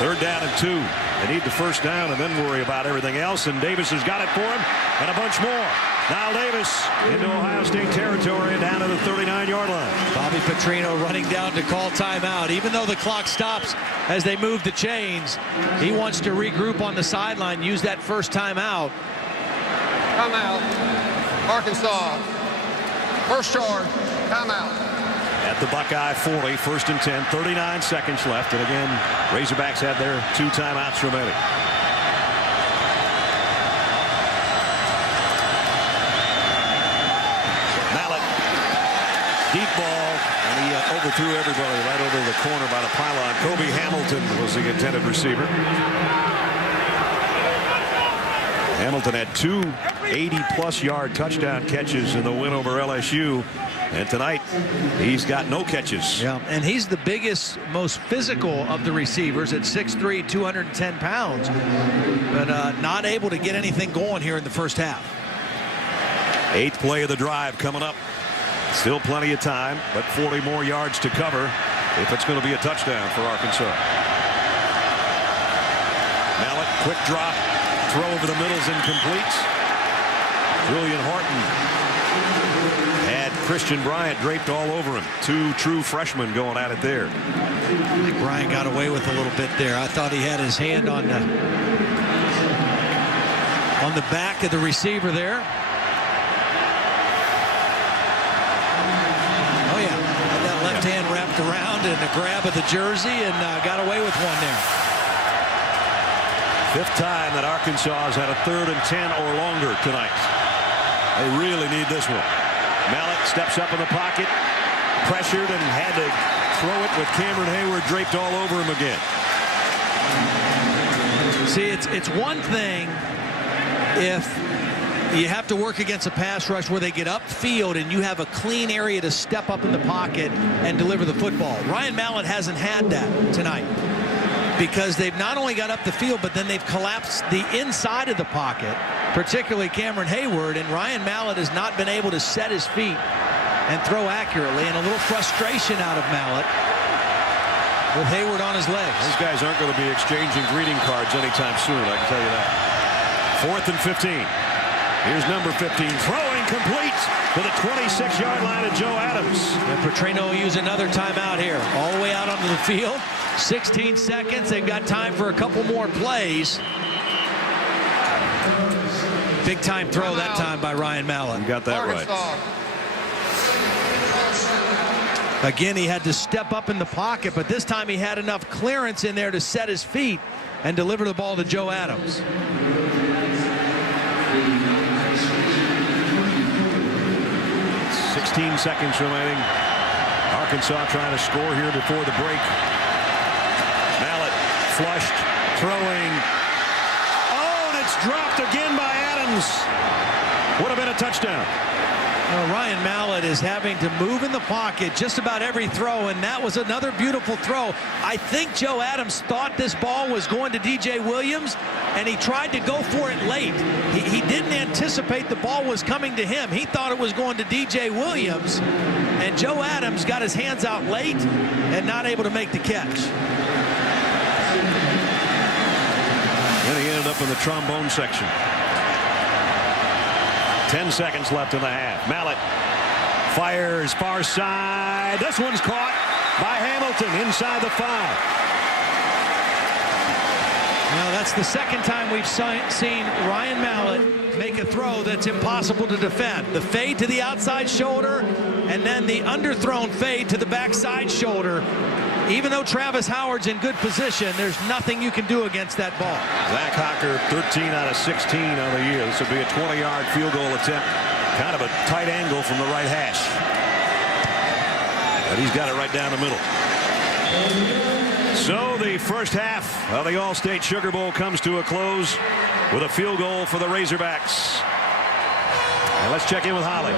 3rd down and 2. They need the first down and then worry about everything else, and Davis has got it for him, and a bunch more. Now Davis into Ohio State territory down to the 39-yard line. Bobby Petrino running down to call timeout. Even though the clock stops as they move the chains, he wants to regroup on the sideline, use that first timeout. Timeout. Arkansas. First charge. Timeout. At the Buckeye 40, 1st and 10, 39 seconds left. And again, Razorbacks had their 2 timeouts remaining. Deep ball, and he overthrew everybody right over the corner by the pylon. Kobe Hamilton was the intended receiver. Hamilton had 2 80-plus yard touchdown catches in the win over LSU. And tonight, he's got no catches. Yeah, and he's the biggest, most physical of the receivers at 6'3", 210 pounds. But not able to get anything going here in the first half. 8th play of the drive coming up. Still plenty of time, but 40 more yards to cover if it's going to be a touchdown for Arkansas. Mallett, quick drop, throw over the middle is incomplete. Julian Horton had Christian Bryant draped all over him. 2 true freshmen going at it there. I think Bryant got away with a little bit there. I thought he had his hand on the back of the receiver there. Left hand wrapped around and a grab of the jersey and got away with one there. 5th time that Arkansas has had a 3rd and 10 or longer tonight. They really need this one. Mallett steps up in the pocket, pressured, and had to throw it with Cameron Hayward draped all over him again. See, it's one thing if you have to work against a pass rush where they get upfield and you have a clean area to step up in the pocket and deliver the football. Ryan Mallett hasn't had that tonight because they've not only got up the field, but then they've collapsed the inside of the pocket, particularly Cameron Hayward, and Ryan Mallett has not been able to set his feet and throw accurately, and a little frustration out of Mallett with Hayward on his legs. These guys aren't going to be exchanging greeting cards anytime soon, I can tell you that. 4th and 15. Here's number 15, throwing complete to the 26-yard line of Joe Adams. And Petrino will use another timeout here. All the way out onto the field. 16 seconds. They've got time for a couple more plays. Big time throw that time by Ryan Mallett. You got that right. Again, he had to step up in the pocket, but this time he had enough clearance in there to set his feet and deliver the ball to Joe Adams. 16 seconds remaining. Arkansas trying to score here before the break. Mallett flushed, throwing. Oh, and it's dropped again by Adams. Would have been a touchdown. Ryan Mallett is having to move in the pocket just about every throw, and that was another beautiful throw. I think Joe Adams thought this ball was going to DJ Williams, and he tried to go for it late. He didn't anticipate the ball was coming to him. He thought it was going to DJ Williams, and Joe Adams got his hands out late and not able to make the catch. And he ended up in the trombone section. 10 seconds left in the half. Mallett fires far side. This one's caught by Hamilton inside the 5. Now that's the second time we've seen Ryan Mallett make a throw that's impossible to defend. The fade to the outside shoulder and then the underthrown fade to the backside shoulder. Even though Travis Howard's in good position, there's nothing you can do against that ball. Zach Hocker, 13 out of 16 on the year. This will be a 20-yard field goal attempt. Kind of a tight angle from the right hash. But he's got it right down the middle. So the first half of the All-State Sugar Bowl comes to a close with a field goal for the Razorbacks. And let's check in with Holly.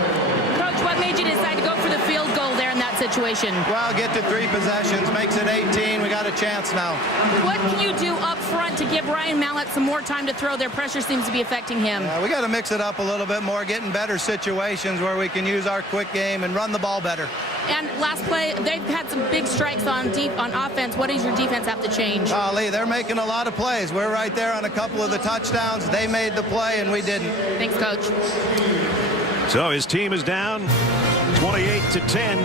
Coach, what made you decide to go for the field goal there in that situation? Well, get to 3 possessions, makes it 18. We got a chance now. What can you do up front to give Ryan Mallett some more time to throw? Their pressure seems to be affecting him. We got to mix it up a little bit more, get in better situations where we can use our quick game and run the ball better. And last play, they've had some big strikes on offense. What does your defense have to change? Lee, they're making a lot of plays. We're right there on a couple of the touchdowns. They made the play, and we didn't. Thanks, Coach. So his team is down 28-10,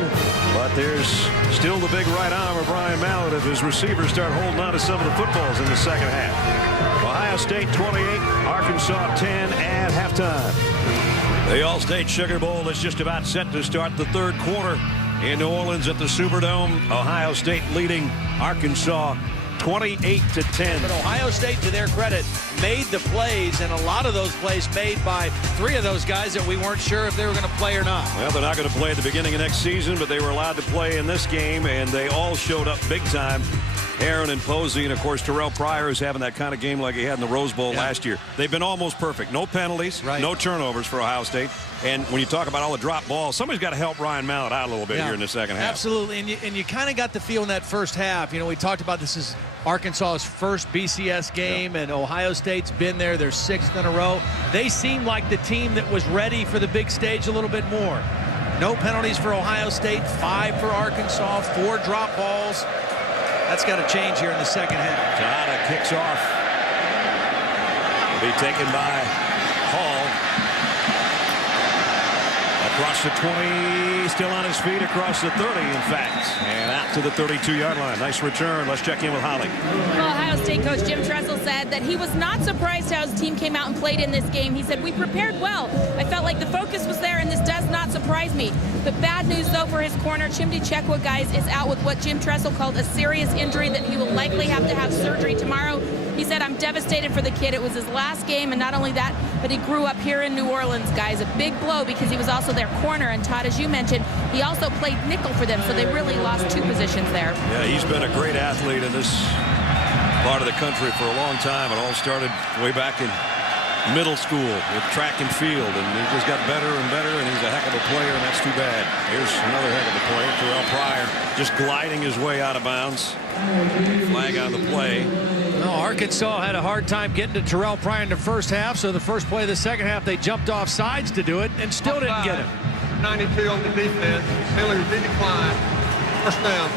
but there's still the big right arm of Ryan Mallett if his receivers start holding on to some of the footballs in the second half. Ohio State 28, Arkansas 10 at halftime. The All-State Sugar Bowl is just about set to start the third quarter in New Orleans at the Superdome. Ohio State leading Arkansas 28-10. But Ohio State, to their credit, made the plays, and a lot of those plays made by 3 of those guys that we weren't sure if they were going to play or not. Well, they're not going to play at the beginning of next season, but they were allowed to play in this game, and they all showed up big time. Herron and Posey, and of course Terrelle Pryor is having that kind of game like he had in the Rose Bowl last year. They've been almost perfect. No penalties, no turnovers for Ohio State. And when you talk about all the drop balls, somebody's got to help Ryan Mallett out a little bit here in the second half. Absolutely, and you kind of got the feel in that first half. You know, we talked about this is Arkansas's first BCS game, and Ohio State's been there, their 6th in a row. They seemed like the team that was ready for the big stage a little bit more. No penalties for Ohio State, 5 for Arkansas, 4 drop balls. That's got to change here in the second half. Tejada kicks off. Will be taken by Hall. Across the 20, still on his feet, across the 30, in fact, and out to the 32-yard line. Nice return. Let's check in with Holly. Well, Ohio State coach Jim Tressel said that he was not surprised how his team came out and played in this game. He said, we prepared well. I felt like the focus was there, and this does not surprise me. But bad news, though, for his corner, Chimdi Chekwa, guys, is out with what Jim Tressel called a serious injury that he will likely have to have surgery tomorrow. He said, I'm devastated for the kid. It was his last game, and not only that, but he grew up here in New Orleans, guys. A big blow because he was also their corner. And Todd, as you mentioned, he also played nickel for them, so they really lost 2 positions there. Yeah, he's been a great athlete in this part of the country for a long time. It all started way back in middle school with track and field, and he just got better and better, and he's a heck of a player, and that's too bad. Here's another heck of a player, Terrelle Pryor, just gliding his way out of bounds. Flag on the play. No, Arkansas had a hard time getting to Terrelle Pryor in the first half, so the first play of the second half, they jumped off sides to do it and still didn't get him. 92 on the defense. Penalty decline. First down.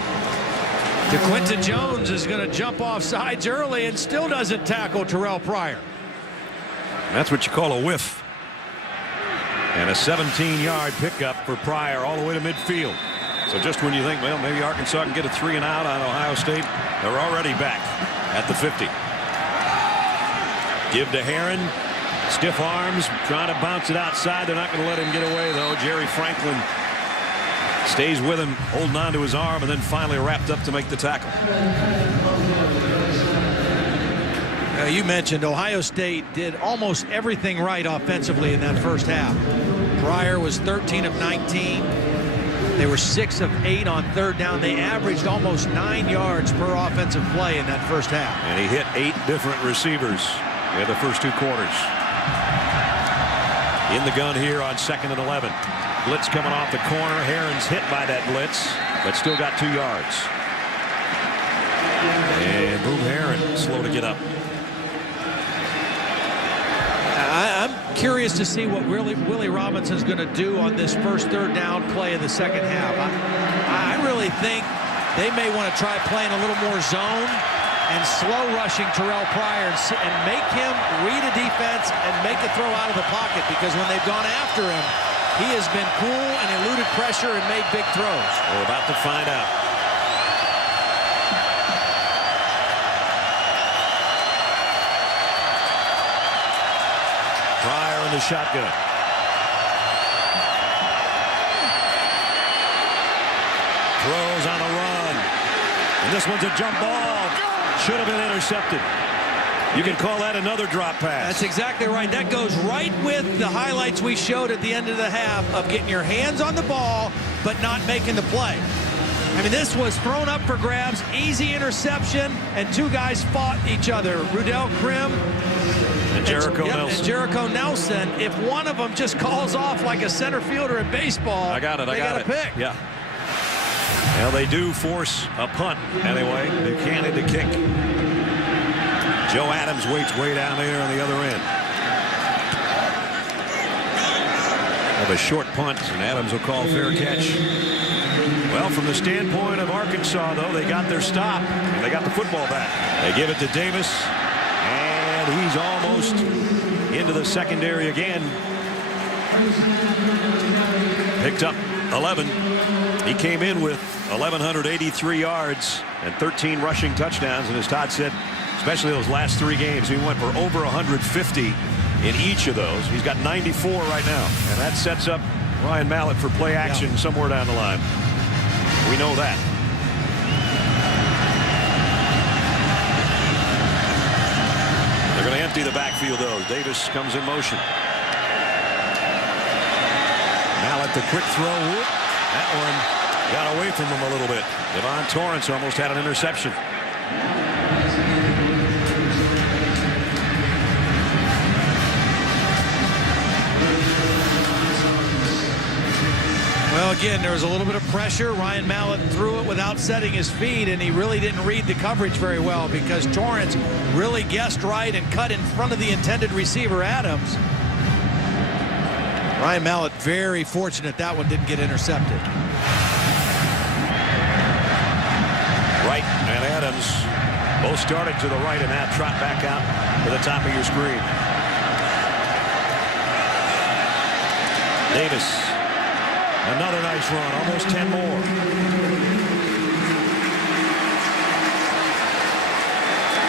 DeQuinton Jones is going to jump off sides early and still doesn't tackle Terrelle Pryor. That's what you call a whiff. And a 17-yard pickup for Pryor all the way to midfield. So just when you think, well, maybe Arkansas can get a 3 and out on Ohio State, they're already back at the 50. Give to Herron. Stiff arms, trying to bounce it outside. They're not going to let him get away, though. Jerry Franklin stays with him, holding on to his arm, and then finally wrapped up to make the tackle. You mentioned Ohio State did almost everything right offensively in that first half. Pryor was 13 of 19. They were 6 of 8 on third down. They averaged almost 9 yards per offensive play in that first half. And he hit 8 different receivers in the first 2 quarters. In the gun here on 2nd and 11. Blitz coming off the corner. Herron's hit by that blitz, but still got 2 yards. And Boom Herron slow to get up. I'm curious to see what Willie Robinson's going to do on this first third down play of the second half. I really think they may want to try playing a little more zone and slow rushing Terrelle Pryor and make him read a defense and make a throw out of the pocket, because when they've gone after him, he has been cool and eluded pressure and made big throws. We're about to find out. Pryor in the shotgun. Throws on a run. And this one's a jump ball. Should have been intercepted. You can call that another drop pass. That's exactly right. That goes right with the highlights we showed at the end of the half of getting your hands on the ball but not making the play. I mean, this was thrown up for grabs, easy interception, and two guys fought each other. Rudell Krim and Jericho Nelson. And Jericho Nelson. If one of them just calls off like a center fielder in baseball, I got it. they got to pick. Yeah. Well, they do force a punt anyway. Buchanan to kick. Joe Adams waits way down there on the other end. Of a short punt, and Adams will call fair catch. Well, from the standpoint of Arkansas, though, they got their stop, and they got the football back. They give it to Davis, and he's almost into the secondary again. Picked up 11. He came in with 1,183 yards and 13 rushing touchdowns, and as Todd said, especially those last 3 games, he went for over 150 in each of those. He's got 94 right now, and that sets up Ryan Mallett for play action somewhere down the line. We know that. They're going to empty the backfield, though. Davis comes in motion. Mallett, the quick throw. Whoop. That one got away from him a little bit. Devon Torrance almost had an interception. Well, again, there was a little bit of pressure. Ryan Mallett threw it without setting his feet, and he really didn't read the coverage very well because Torrance really guessed right and cut in front of the intended receiver, Adams. Ryan Mallett very fortunate that one didn't get intercepted. Wright and Adams both started to the right, and now trot back out to the top of your screen. Davis. Another nice run, almost 10 more.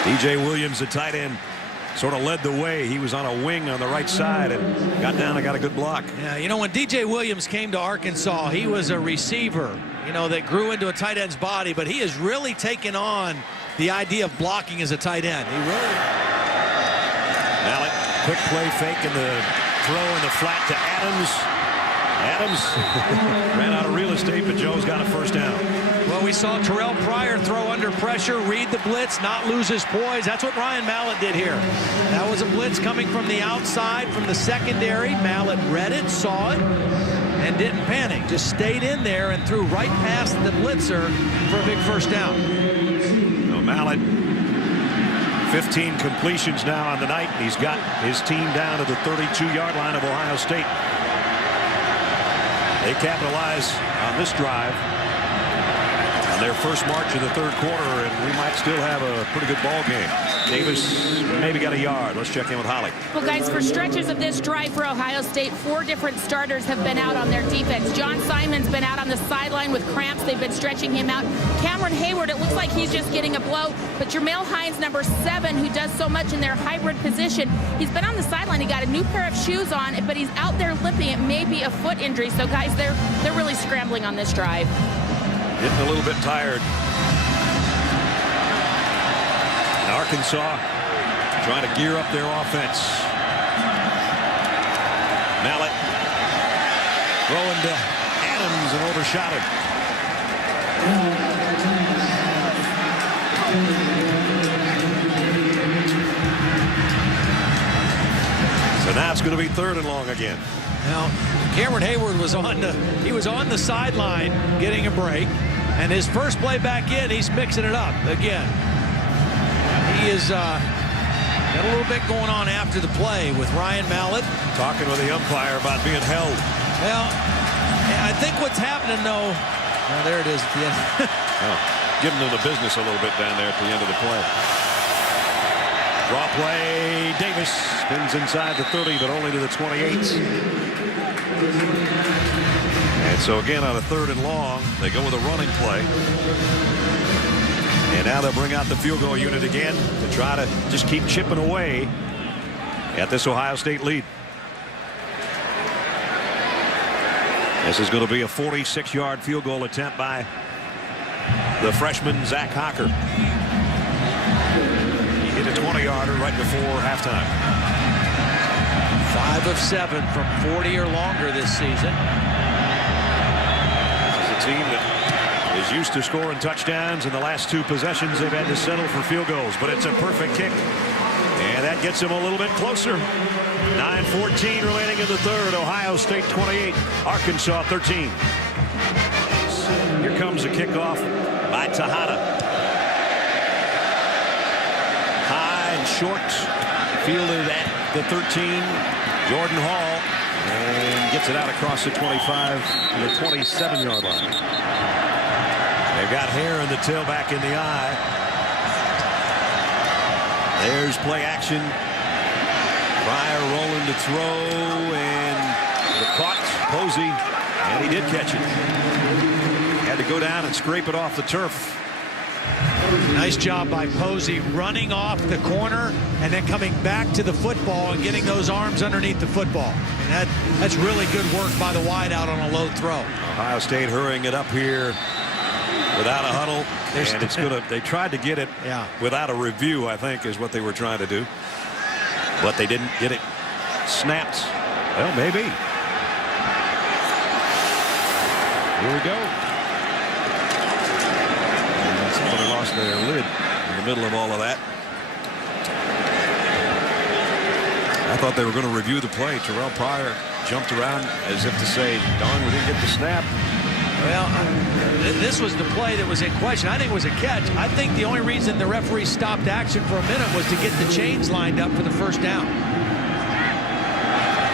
DJ Williams, the tight end, sort of led the way. He was on a wing on the right side and got down and got a good block. Yeah, you know, when DJ Williams came to Arkansas, he was a receiver, you know, that grew into a tight end's body, but he has really taken on the idea of blocking as a tight end. He really... Mallett, quick play fake and the throw in the flat to Adams. Adams ran out of real estate, but Joe's got a first down. Well, we saw Terrelle Pryor throw under pressure, read the blitz, not lose his poise. That's what Ryan Mallett did here. That was a blitz coming from the outside, from the secondary. Mallett read it, saw it, and didn't panic. Just stayed in there and threw right past the blitzer for a big first down. So Mallett, 15 completions now on the night. He's got his team down to the 32-yard line of Ohio State. They capitalize on this drive on their first march of the third quarter, and we might still have a pretty good ball game. Davis maybe got a yard. Let's check in with Holly. Well, guys, for stretches of this drive for Ohio State, 4 different starters have been out on their defense. John Simon's been out on the sideline with cramps. They've been stretching him out. Cameron Hayward, it looks like he's just getting a blow. But Jermail Hines, number 7, who does so much in their hybrid position, he's been on the sideline. He got a new pair of shoes on, but he's out there limping. It may be a foot injury. So, guys, they're really scrambling on this drive. Getting a little bit tired. Arkansas trying to gear up their offense. Mallett throwing to Adams and overshot him. So now it's going to be 3rd and long again. Now, Cameron Hayward was on the sideline getting a break, and his first play back in, he's mixing it up again. He is got a little bit going on after the play with Ryan Mallett. Talking with the umpire about being held. Well, I think what's happening, though, well, there it is at the end. Oh, giving them the business a little bit down there at the end of the play. Draw play. Davis spins inside the 30, but only to the 28. And so again on a 3rd and long, they go with a running play. And now they'll bring out the field goal unit again to try to just keep chipping away at this Ohio State lead. This is going to be a 46-yard field goal attempt by the freshman Zach Hocker. He hit a 20-yarder right before halftime. 5 of 7 from 40 or longer this season. This is a team that is used to scoring touchdowns. In the last 2 possessions, they've had to settle for field goals, but it's a perfect kick. And that gets them a little bit closer. 9:14 remaining in the third. Ohio State 28, Arkansas 13. Here comes a kickoff by Tejada. High and short. Fielded at the 13. Jordan Hall. And gets it out across the 25 to the 27-yard line. They've got Herron, the tailback, in the eye. There's play action. Pryor rolling to throw, and the caught Posey, and he did catch it. Had to go down and scrape it off the turf. Nice job by Posey running off the corner and then coming back to the football and getting those arms underneath the football. And that's really good work by the wideout on a low throw. Ohio State hurrying it up here without a huddle. And it's gonna. They tried to get it without a review, I think, is what they were trying to do. But they didn't get it snapped. Well, maybe. Here we go. And somebody lost their lid in the middle of all of that. I thought they were going to review the play. Terrelle Pryor jumped around as if to say, darn, we didn't get the snap. Well, this was the play that was in question. I think it was a catch. I think the only reason the referee stopped action for a minute was to get the chains lined up for the first down.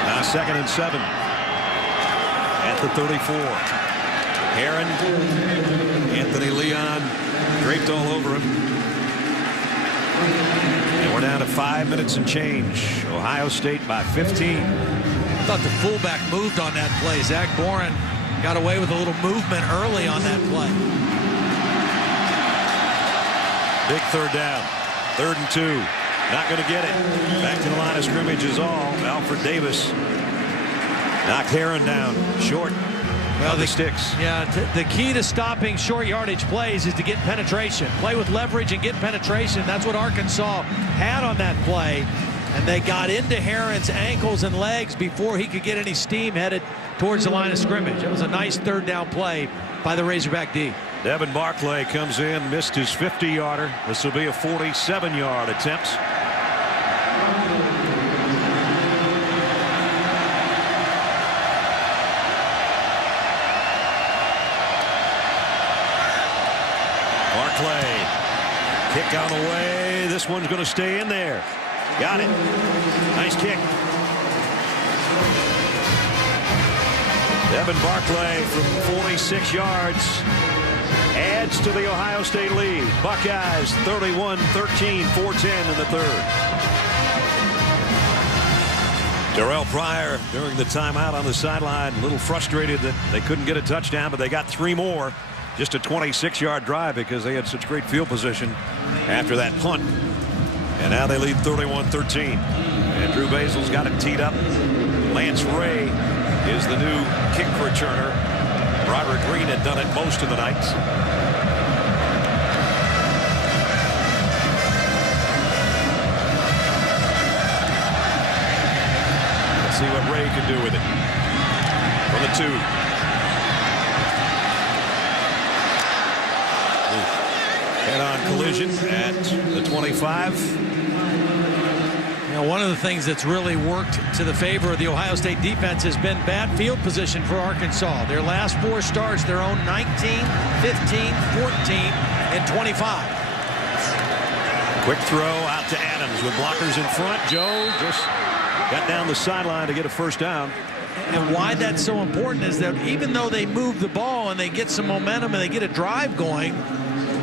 Now 2nd and 7 at the 34. Herron, Anthony Leon draped all over him. And we're down to 5 minutes and change. Ohio State by 15. I thought the fullback moved on that play. Zach Boren got away with a little movement early on that play. Big 3rd down. 3rd and 2. Not going to get it. Back to the line of scrimmage is all. Alfred Davis knocked Herron down short. Well, the sticks. Yeah, the key to stopping short yardage plays is to get penetration. Play with leverage and get penetration. That's what Arkansas had on that play. And they got into Herron's ankles and legs before he could get any steam headed towards the line of scrimmage. It was a nice 3rd down play by the Razorback D. Devin Barclay comes in, missed his 50-yarder. This will be a 47-yard attempt. Barclay, kick on the way. This one's going to stay in there. Got it. Nice kick. Devin Barclay from 46 yards adds to the Ohio State lead. Buckeyes 31-13, 4:10 in the 3rd. Terrelle Pryor during the timeout on the sideline, a little frustrated that they couldn't get a touchdown, but they got 3 more. Just a 26-yard drive because they had such great field position after that punt. And now they lead 31-13. And Drew Basil's got it teed up. Lance Ray is the new kick returner. Roderick Green had done it most of the night. Let's see what Ray can do with it. For the 2. Head-on collision at the 25. You know, one of the things that's really worked to the favor of the Ohio State defense has been bad field position for Arkansas. Their last 4 starts, their own 19, 15, 14, and 25. Quick throw out to Adams with blockers in front. Joe just got down the sideline to get a 1st down. And why that's so important is that even though they move the ball and they get some momentum and they get a drive going,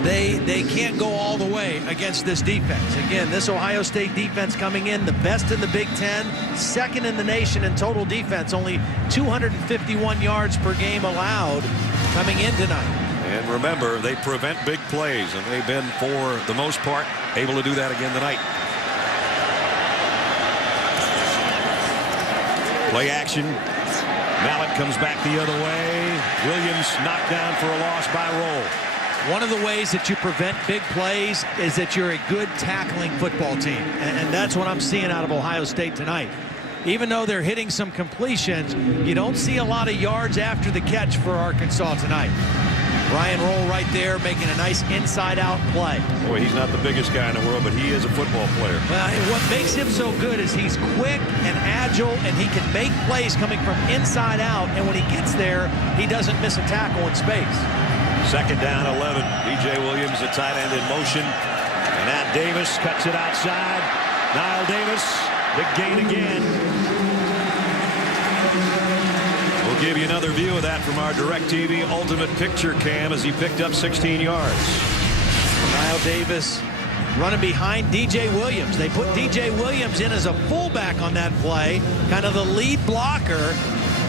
they can't go all the way against this defense. Again, this Ohio State defense coming in the best in the Big Ten, 2nd in the nation in total defense, only 251 yards per game allowed coming in tonight. And remember, they prevent big plays, and they've been, for the most part, able to do that again tonight. Play action. Mallett comes back the other way. Williams knocked down for a loss by Roll. One of the ways that you prevent big plays is that you're a good tackling football team. And that's what I'm seeing out of Ohio State tonight. Even though they're hitting some completions, you don't see a lot of yards after the catch for Arkansas tonight. Ryan Roll right there making a nice inside-out play. Boy, he's not the biggest guy in the world, but he is a football player. Well, what makes him so good is he's quick and agile, and he can make plays coming from inside out, and when he gets there, he doesn't miss a tackle in space. Second down, 11. DJ Williams, the tight end, in motion. And now Davis cuts it outside. Niall Davis, big gain again. We'll give you another view of that from our DirecTV Ultimate Picture Cam as he picked up 16 yards. Niall Davis running behind DJ Williams. They put DJ Williams in as a fullback on that play, kind of the lead blocker.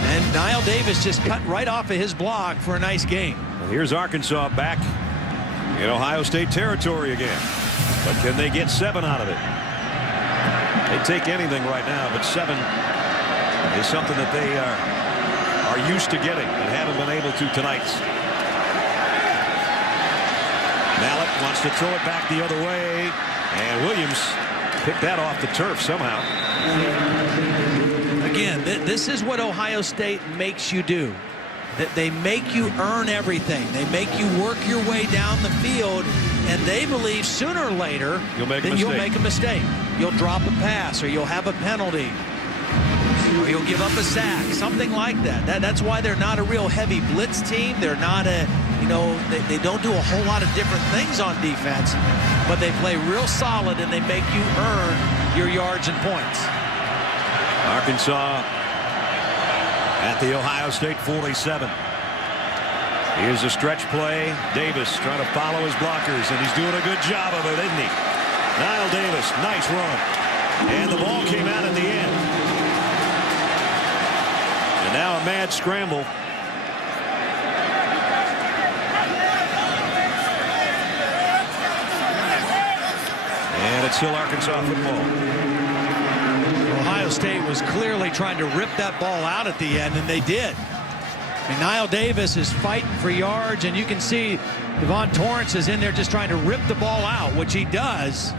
And Niall Davis just cut right off of his block for a nice gain. Well, here's Arkansas back in Ohio State territory again. But can they get 7 out of it? They take anything right now, but 7 is something that they are used to getting and haven't been able to tonight. Mallett wants to throw it back the other way, and Williams picked that off the turf somehow. Again, this is what Ohio State makes you do. That they make you earn everything. They make you work your way down the field, and they believe sooner or later you'll make a mistake. You'll drop a pass, or you'll have a penalty, or you'll give up a sack, something like that. That's why they're not a real heavy blitz team. They're not a, they don't do a whole lot of different things on defense, but they play real solid, and they make you earn your yards and points. Arkansas at the Ohio State 47. Here's a stretch play. Davis trying to follow his blockers, and he's doing a good job of it, isn't he? Niall Davis, nice run. And the ball came out at the end. And now a mad scramble. And it's still Arkansas football. Ohio State was clearly trying to rip that ball out at the end, and they did. And Niall Davis is fighting for yards, and you can see Devon Torrance is in there just trying to rip the ball out, which he does.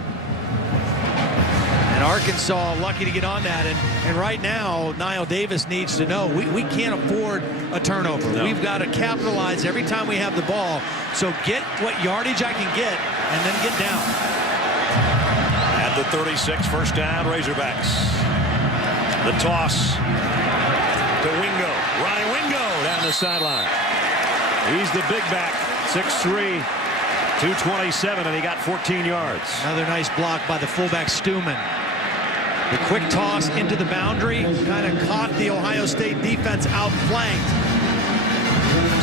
And Arkansas lucky to get on that. And right now, Niall Davis needs to know we can't afford a turnover. No. We've got to capitalize every time we have the ball. So get what yardage I can get, and then get down. At the 36, first down, Razorbacks. The toss to Wingo. Ryan Wingo down the sideline. He's the big back, 6'3", 227, and he got 14 yards. Another nice block by the fullback Stuman. The quick toss into the boundary kind of caught the Ohio State defense outflanked.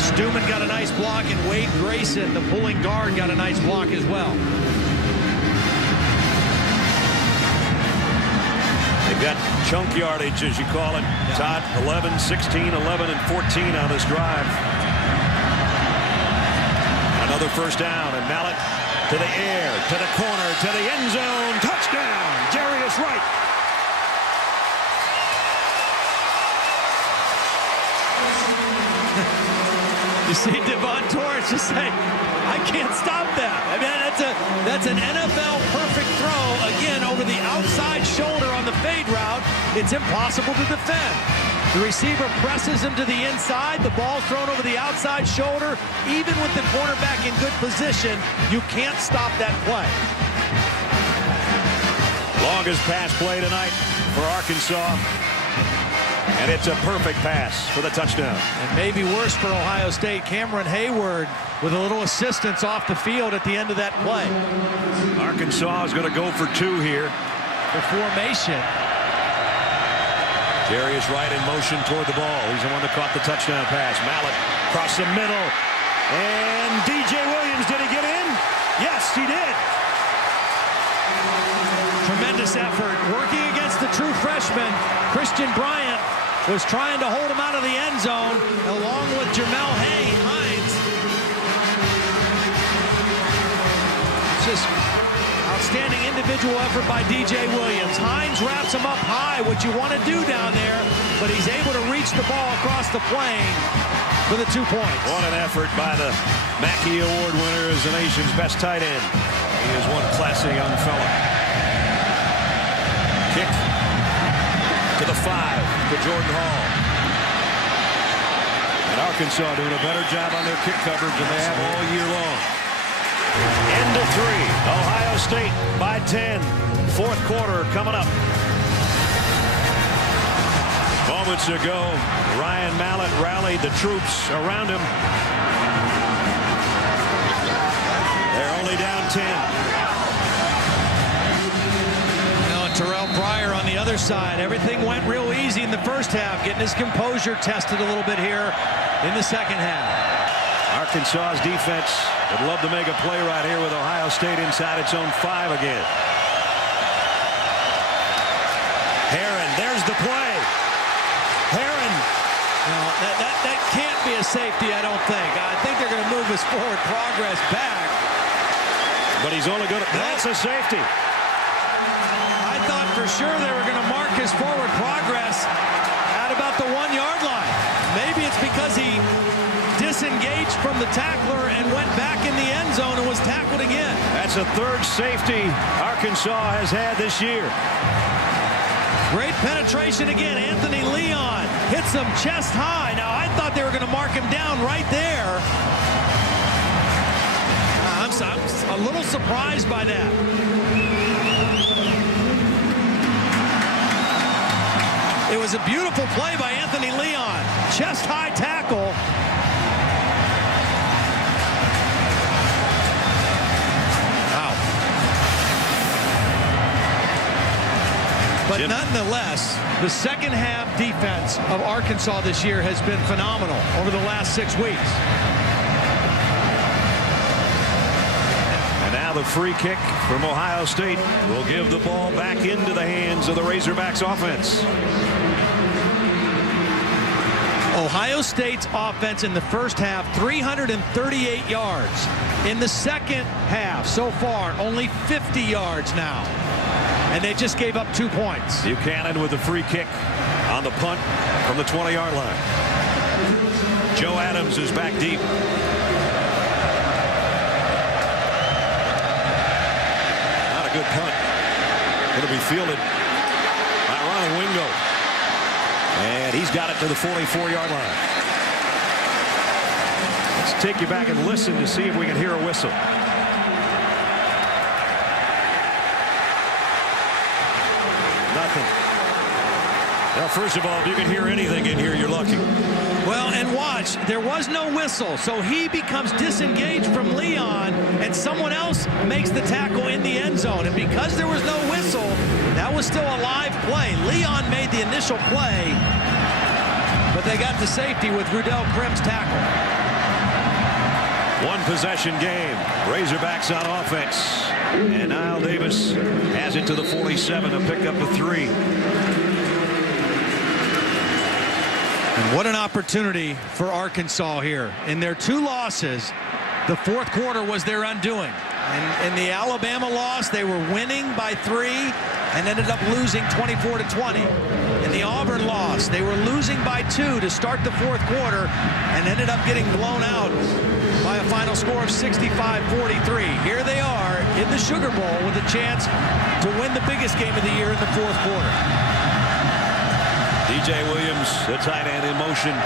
Stuman got a nice block, and Wade Grayson, the pulling guard, got a nice block as well. They've got chunk yardage, as you call it. Yeah. Todd, 11, 16, 11, and 14 on this drive. Another first down, and Mallett to the air, to the corner, to the end zone. Touchdown, Jarius Wright. You see Devon Torrance just say, I can't stop that. I mean, that's an NFL perfect throw. Again, over the outside shoulder on the fade route. It's impossible to defend. The receiver presses him to the inside. The ball thrown over the outside shoulder. Even with the cornerback in good position, you can't stop that play. Longest pass play tonight for Arkansas. And it's a perfect pass for the touchdown. And maybe worse for Ohio State, Cameron Hayward with a little assistance off the field at the end of that play. Arkansas is going to go for 2 here. The formation. Jarius Wright in motion toward the ball. He's the one that caught the touchdown pass. Mallett across the middle. And DJ Williams, did he get in? Yes, he did. Tremendous effort. Working against the true freshman, Christian Bryant was trying to hold him out of the end zone, along with Jamel Hines. Just outstanding individual effort by DJ Williams. Hines wraps him up high, what you want to do down there, but he's able to reach the ball across the plane for the 2 points. What an effort by the Mackey Award winner as the nation's best tight end. He is one classy young fella. Kick to the 5 to Jordan Hall. And Arkansas doing a better job on their kick coverage than they have all year long. Into 3. Ohio State by 10. Fourth quarter coming up. Moments ago, Ryan Mallett rallied the troops around him. They're only down 10. Terrelle Pryor on the other side. Everything went real easy in the first half, getting his composure tested a little bit here in the second half. Arkansas's defense would love to make a play right here with Ohio State inside its own 5 again. Herron, there's the play. Herron. No, that can't be a safety, I don't think. I think they're going to move his forward progress back. But he's only going to... That's a safety. I thought for sure they were going to mark his forward progress at about the 1-yard line. Maybe it's because he disengaged from the tackler and went back in the end zone and was tackled again. That's a third safety Arkansas has had this year. Great penetration again. Anthony Leon hits him chest high. Now, I thought they were going to mark him down right there. I'm a little surprised by that. It was a beautiful play by Anthony Leon. Chest high tackle. Wow. But nonetheless, the second half defense of Arkansas this year has been phenomenal over the last 6 weeks. And now the free kick from Ohio State will give the ball back into the hands of the Razorbacks offense. Ohio State's offense in the first half, 338 yards. In the second half, so far, only 50 yards now. And they just gave up 2 points. Buchanan with the free kick on the punt from the 20-yard line. Joe Adams is back deep. Not a good punt. Going to be fielded by Ronnie Wingo. And he's got it to the 44-yard line. Let's take you back and listen to see if we can hear a whistle. Nothing. Well, first of all, if you can hear anything in here, you're lucky. Well, and watch, there was no whistle, so he becomes disengaged from Leon, and someone else makes the tackle in the end zone. And because there was no whistle, that was still a live play. Leon made the initial play, but they got the safety with Rudell Krim's tackle. One possession game. Razorbacks on offense. And Niall Davis has it to the 47 to pick up a 3. And what an opportunity for Arkansas here. In their 2 losses, the fourth quarter was their undoing. And in the Alabama loss, they were winning by 3 and ended up losing 24-20. In the Auburn loss, they were losing by 2 to start the fourth quarter and ended up getting blown out by a final score of 65-43. Here they are in the Sugar Bowl with a chance to win the biggest game of the year in the fourth quarter. DJ Williams, the tight end, in motion.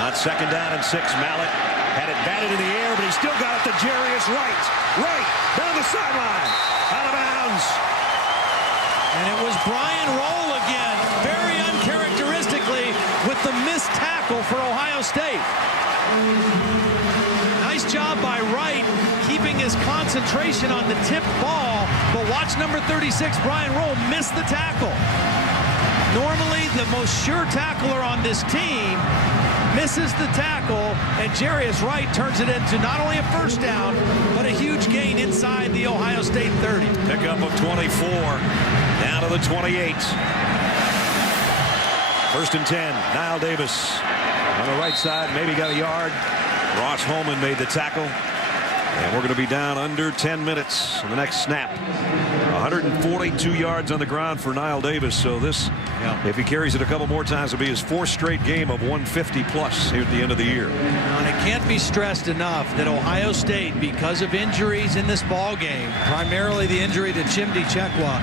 On 2nd down and 6, Mallett had it batted in the air, but he still got it to Jarius Wright, down the sideline, out of bounds. And it was Brian Roll again, very uncharacteristically, with the missed tackle for Ohio State. Nice job by Wright, keeping his concentration on the tipped ball, but watch number 36, Brian Roll, miss the tackle. Normally, the most sure tackler on this team misses the tackle, and Jarius Wright turns it into not only a first down, but a huge gain inside the Ohio State 30. Pickup of 24, down to the 28. 1st and 10, Niall Davis on the right side, maybe got a yard. Ross Holman made the tackle. And we're going to be down under 10 minutes on the next snap. 142 yards on the ground for Niall Davis. So this, if he carries it a couple more times, will be his 4th straight game of 150 plus here at the end of the year. And it can't be stressed enough that Ohio State, because of injuries in this ball game, primarily the injury to Chimdi Chekwa,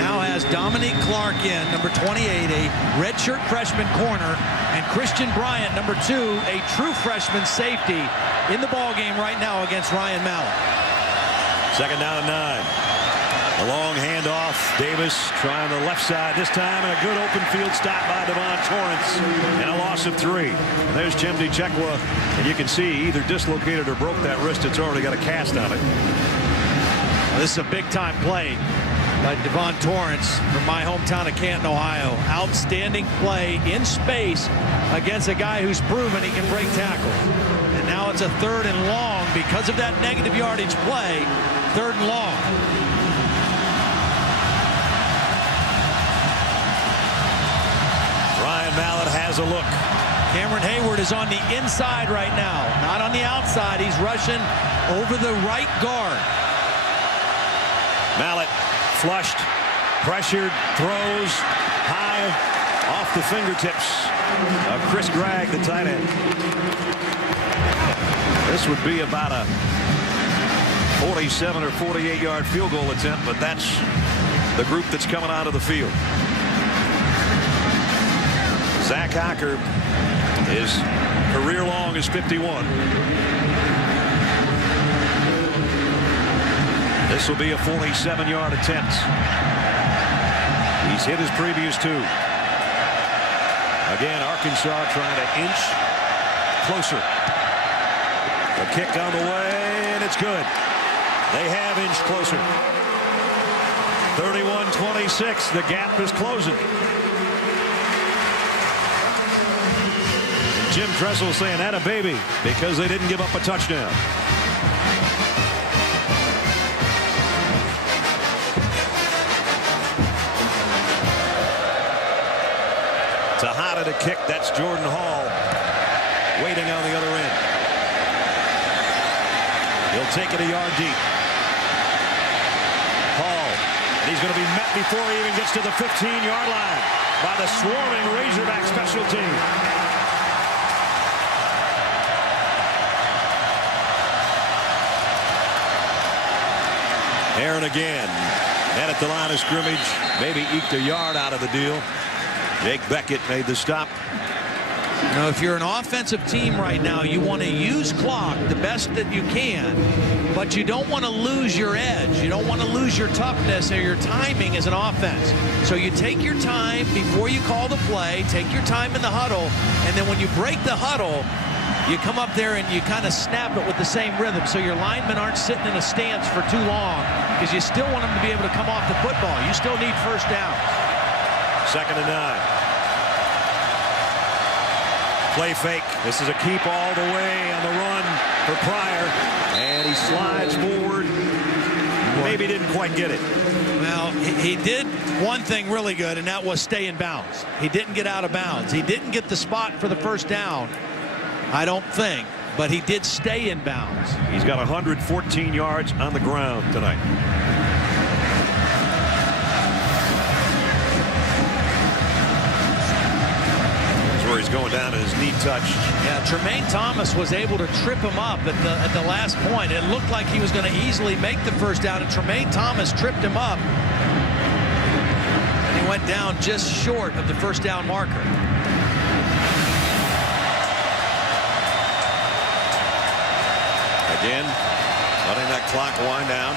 now has Dominique Clark in, number 28, a redshirt freshman corner, and Christian Bryant, number 2, a true freshman safety, in the ball game right now against Ryan Mallett. 2nd down and 9. A long handoff. Davis trying the left side this time, and a good open field stop by Devon Torrance, and a loss of 3. And there's Chimdi Chekwa, and you can see either dislocated or broke that wrist. It's already got a cast on it. Well, this is a big-time play by Devon Torrance from my hometown of Canton, Ohio. Outstanding play in space against a guy who's proven he can break tackles. And now it's a 3rd and long because of that negative yardage play. 3rd and long. Ryan Mallett has a look. Cameron Hayward is on the inside right now, not on the outside. He's rushing over the right guard. Mallett flushed, pressured, throws high off the fingertips of Chris Gregg, the tight end. This would be about a 47 or 48-yard field goal attempt, but that's the group that's coming out of the field. Zach Hocker, his career long is 51. This will be a 47-yard attempt. He's hit his previous 2. Again, Arkansas trying to inch closer. The kick on the way, and it's good. They have inched closer. 31-26. The gap is closing. Jim Tressel saying that a baby because they didn't give up a touchdown. Tejada to kick. That's Jordan Hall waiting on the other end. He'll take it a yard deep. Hall, and he's going to be met before he even gets to the 15-yard line by the swarming Razorback special team. Herron again, and at the line of scrimmage, maybe eked a yard out of the deal. Jake Beckett made the stop. You know, if you're an offensive team right now, you want to use clock the best that you can, but you don't want to lose your edge. You don't want to lose your toughness or your timing as an offense. So you take your time before you call the play, take your time in the huddle, and then when you break the huddle, you come up there and you kind of snap it with the same rhythm, so your linemen aren't sitting in a stance for too long, because you still want them to be able to come off the football. You still need first down. 2nd and 9. Play fake. This is a keep all the way on the run for Pryor, and he slides forward. Maybe didn't quite get it. Well, he did one thing really good, and that was stay in bounds. He didn't get out of bounds. He didn't get the spot for the first down, I don't think, but he did stay in bounds. He's got 114 yards on the ground tonight. That's where he's going down, and his knee touched. Yeah, Tremaine Thomas was able to trip him up at the last point. It looked like he was going to easily make the first down, and Tremaine Thomas tripped him up. And he went down just short of the first down marker. Again, letting that clock wind down.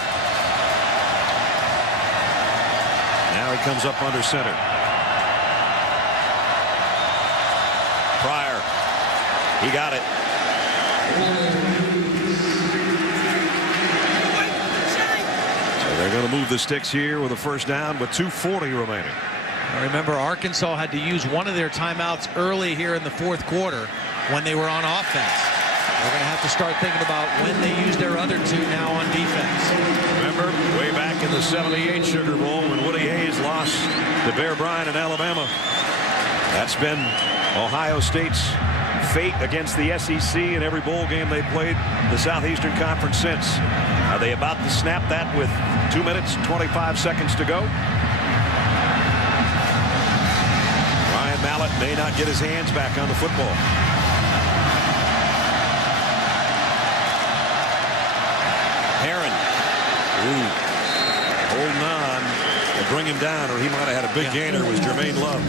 Now he comes up under center. Pryor, he got it. So they're going to move the sticks here with a first down with 2:40 remaining. Remember, Arkansas had to use one of their timeouts early here in the 4th quarter when they were on offense. They're going to have to start thinking about when they use their other 2 now on defense. Remember, way back in the '78 Sugar Bowl when Woody Hayes lost to Bear Bryant in Alabama. That's been Ohio State's fate against the SEC in every bowl game they played the Southeastern Conference since. Are they about to snap that with 2 minutes 25 seconds to go? Ryan Mallett may not get his hands back on the football. Herron holding on to bring him down, or he might have had a big gainer. It was Jermaine Love.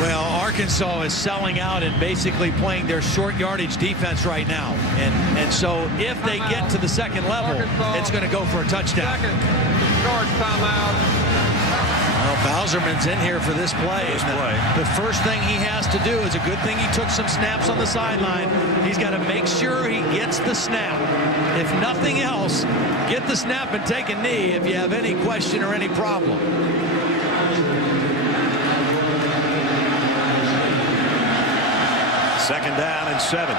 Well, Arkansas is selling out and basically playing their short yardage defense right now. And so if they get to the second level, it's going to go for a touchdown. Second charge timeout. Well, Bowserman's in here for this play. The first thing he has to do is a good thing he took some snaps on the sideline. He's got to make sure he gets the snap. If nothing else, get the snap and take a knee if you have any question or any problem. Second down and 7.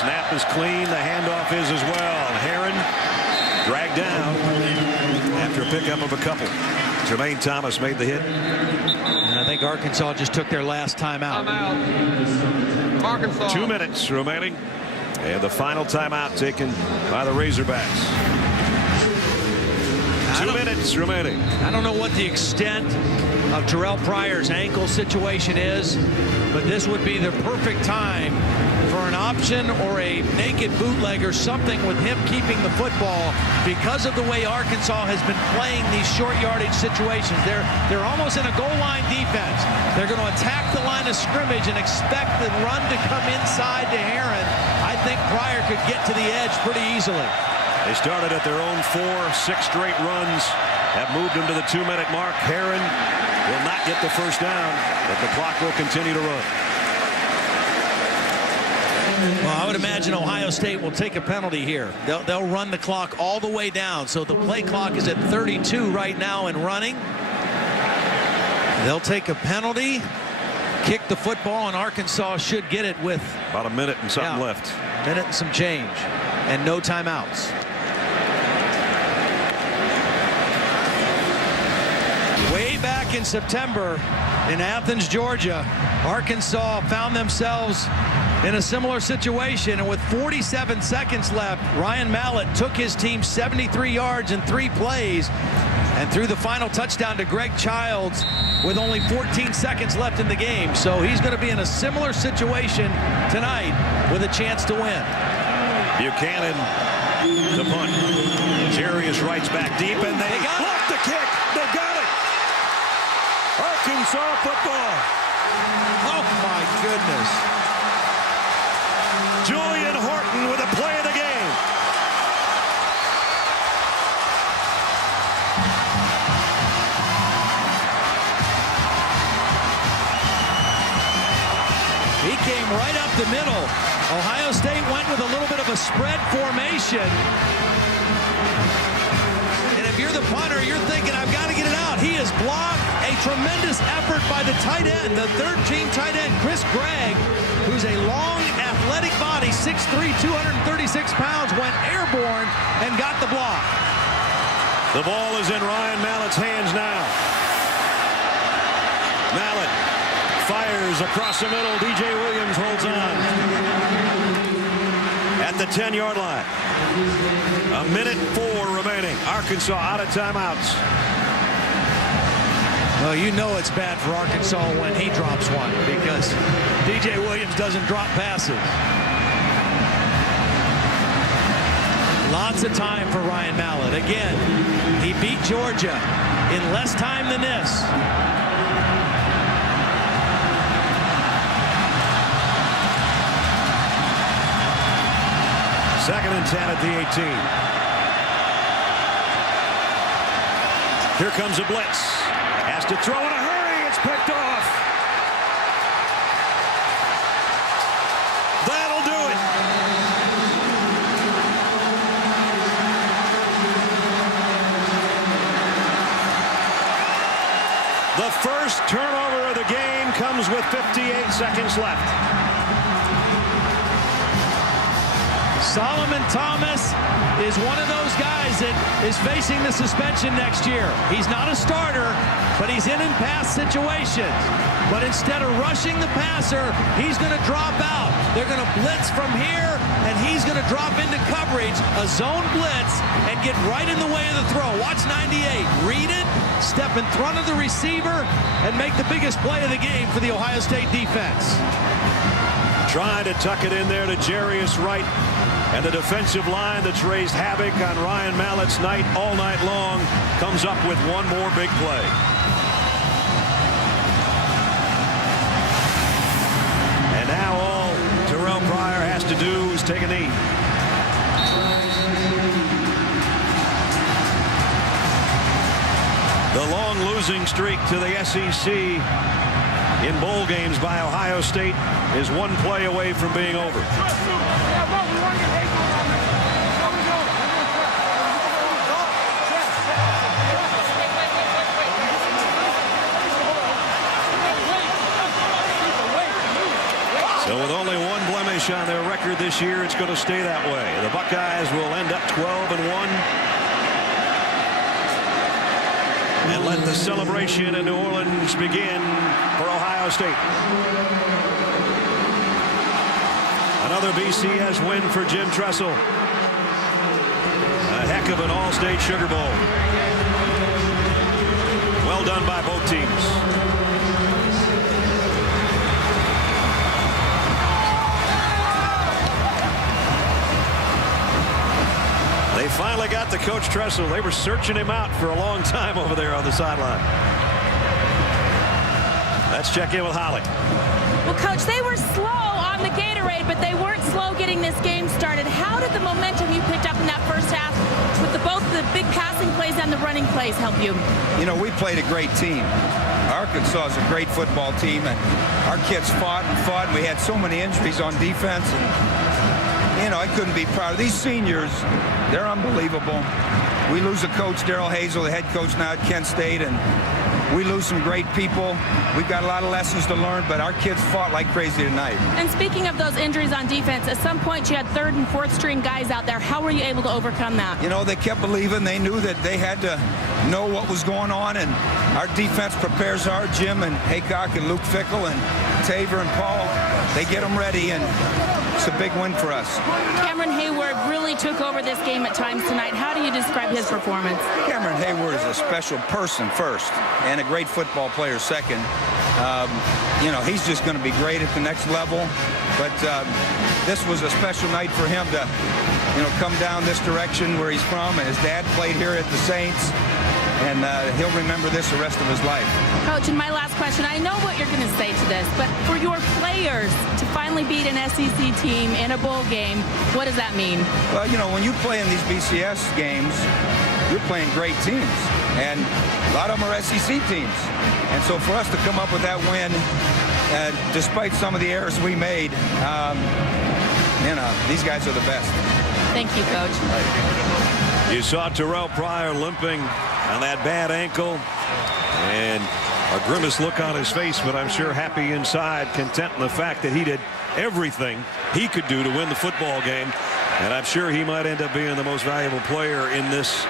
Snap is clean. The handoff is as well. Herron dragged down after a pickup of a couple. Jermaine Thomas made the hit. And I think Arkansas just took their last timeout. Arkansas. 2 minutes remaining. And the final timeout taken by the Razorbacks. 2 minutes remaining. I don't know what the extent of Terrelle Pryor's ankle situation is, but this would be the perfect time for an option or a naked bootleg or something with him keeping the football because of the way Arkansas has been playing these short yardage situations. They're almost in a goal line defense. They're going to attack the line of scrimmage and expect the run to come inside to Herron. I think Pryor could get to the edge pretty easily. They started at their own 4, 6 straight runs. Have moved them to the 2-minute mark. Herron will not get the first down, but the clock will continue to run. Well, I would imagine Ohio State will take a penalty here. They'll run the clock all the way down. So the play clock is at 32 right now and running. They'll take a penalty, kick the football, and Arkansas should get it with about a minute and something left. Minute and some change, and no timeouts. Way back in September in Athens, Georgia, Arkansas found themselves in a similar situation, and with 47 seconds left, Ryan Mallett took his team 73 yards in 3 plays and threw the final touchdown to Greg Childs with only 14 seconds left in the game. So he's going to be in a similar situation tonight with a chance to win. Buchanan to punt. Jarius Wright's back deep, and they blocked the kick. They got it. Arkansas football. Oh my goodness. Julian Horton with a play of the game. He came right up the middle. Ohio State went with a little bit of a spread formation. And if you're the punter, you're thinking, I've got to get it out. He has blocked. A tremendous effort by the tight end, the third-team tight end, Chris Gregg, who's a long, athletic body, 6'3", 236 pounds, went airborne and got the block. The ball is in Ryan Mallett's hands now. Mallett fires across the middle. DJ Williams holds on at the 10-yard line. A minute 4 remaining. Arkansas out of timeouts. Well, you know it's bad for Arkansas when he drops one because DJ Williams doesn't drop passes. Lots of time for Ryan Mallett. Again, he beat Georgia in less time than this. Second and 10 at the 18. Here comes a blitz. Has to throw in a hurry. It's picked off. That'll do it. The first turnover of the game comes with 58 seconds left. Solomon Thomas is one of those guys that is facing the suspension next year. He's not a starter, but he's in pass situations. But instead of rushing the passer, he's going to drop out. They're going to blitz from here, and he's going to drop into coverage, a zone blitz, and get right in the way of the throw. Watch 98. Read it, step in front of the receiver, and make the biggest play of the game for the Ohio State defense. Trying to tuck it in there to Jarius Wright. And the defensive line that's raised havoc on Ryan Mallett's night all night long comes up with one more big play. And now all Terrelle Pryor has to do is take a knee. The long losing streak to the SEC in bowl games by Ohio State is one play away from being over. So with only one blemish on their record this year, it's going to stay that way. The Buckeyes will end up 12-1. And let the celebration in New Orleans begin for Ohio State. Another BCS win for Jim Tressel. A heck of an all-state Sugar Bowl. Well done by both teams. They finally got to Coach Tressel. They were searching him out for a long time over there on the sideline. Let's check in with Holly. Well, Coach, they were slow on the Gatorade, but they weren't slow getting this game started. How did the momentum you picked up in that first half with both the big passing plays and the running plays help you? You know, we played a great team. Arkansas is a great football team, and our kids fought and fought, and we had so many injuries on defense. And, you know, I couldn't be proud of these seniors. They're unbelievable. We lose a coach, Darrell Hazel, the head coach now at Kent State, and we lose some great people. We've got a lot of lessons to learn, but our kids fought like crazy tonight. And speaking of those injuries on defense, at some point you had third and fourth string guys out there. How were you able to overcome that? You know, they kept believing. They knew that they had to know what was going on, and our defense prepares hard. Jim and Haycock and Luke Fickle and Taver and Paul, they get them ready, and it's a big win for us. Cameron Hayward really took over this game at times tonight. How do you describe his performance? Cameron Hayward is a special person first and a great football player second. You know, he's just going to be great at the next level. But this was a special night for him to, you know, come down this direction where he's from. And his dad played here at the Saints. And he'll remember this the rest of his life. Coach, and my last question, I know what you're going to say to this, but for your players to finally beat an SEC team in a bowl game, what does that mean? Well, you know, when you play in these BCS games, you're playing great teams. And a lot of them are SEC teams. And so for us to come up with that win, despite some of the errors we made, you know, these guys are the best. Thank you, Coach. You saw Terrelle Pryor limping on that bad ankle, and a grimace look on his face, but I'm sure happy inside, content in the fact that he did everything he could do to win the football game, and I'm sure he might end up being the most valuable player in this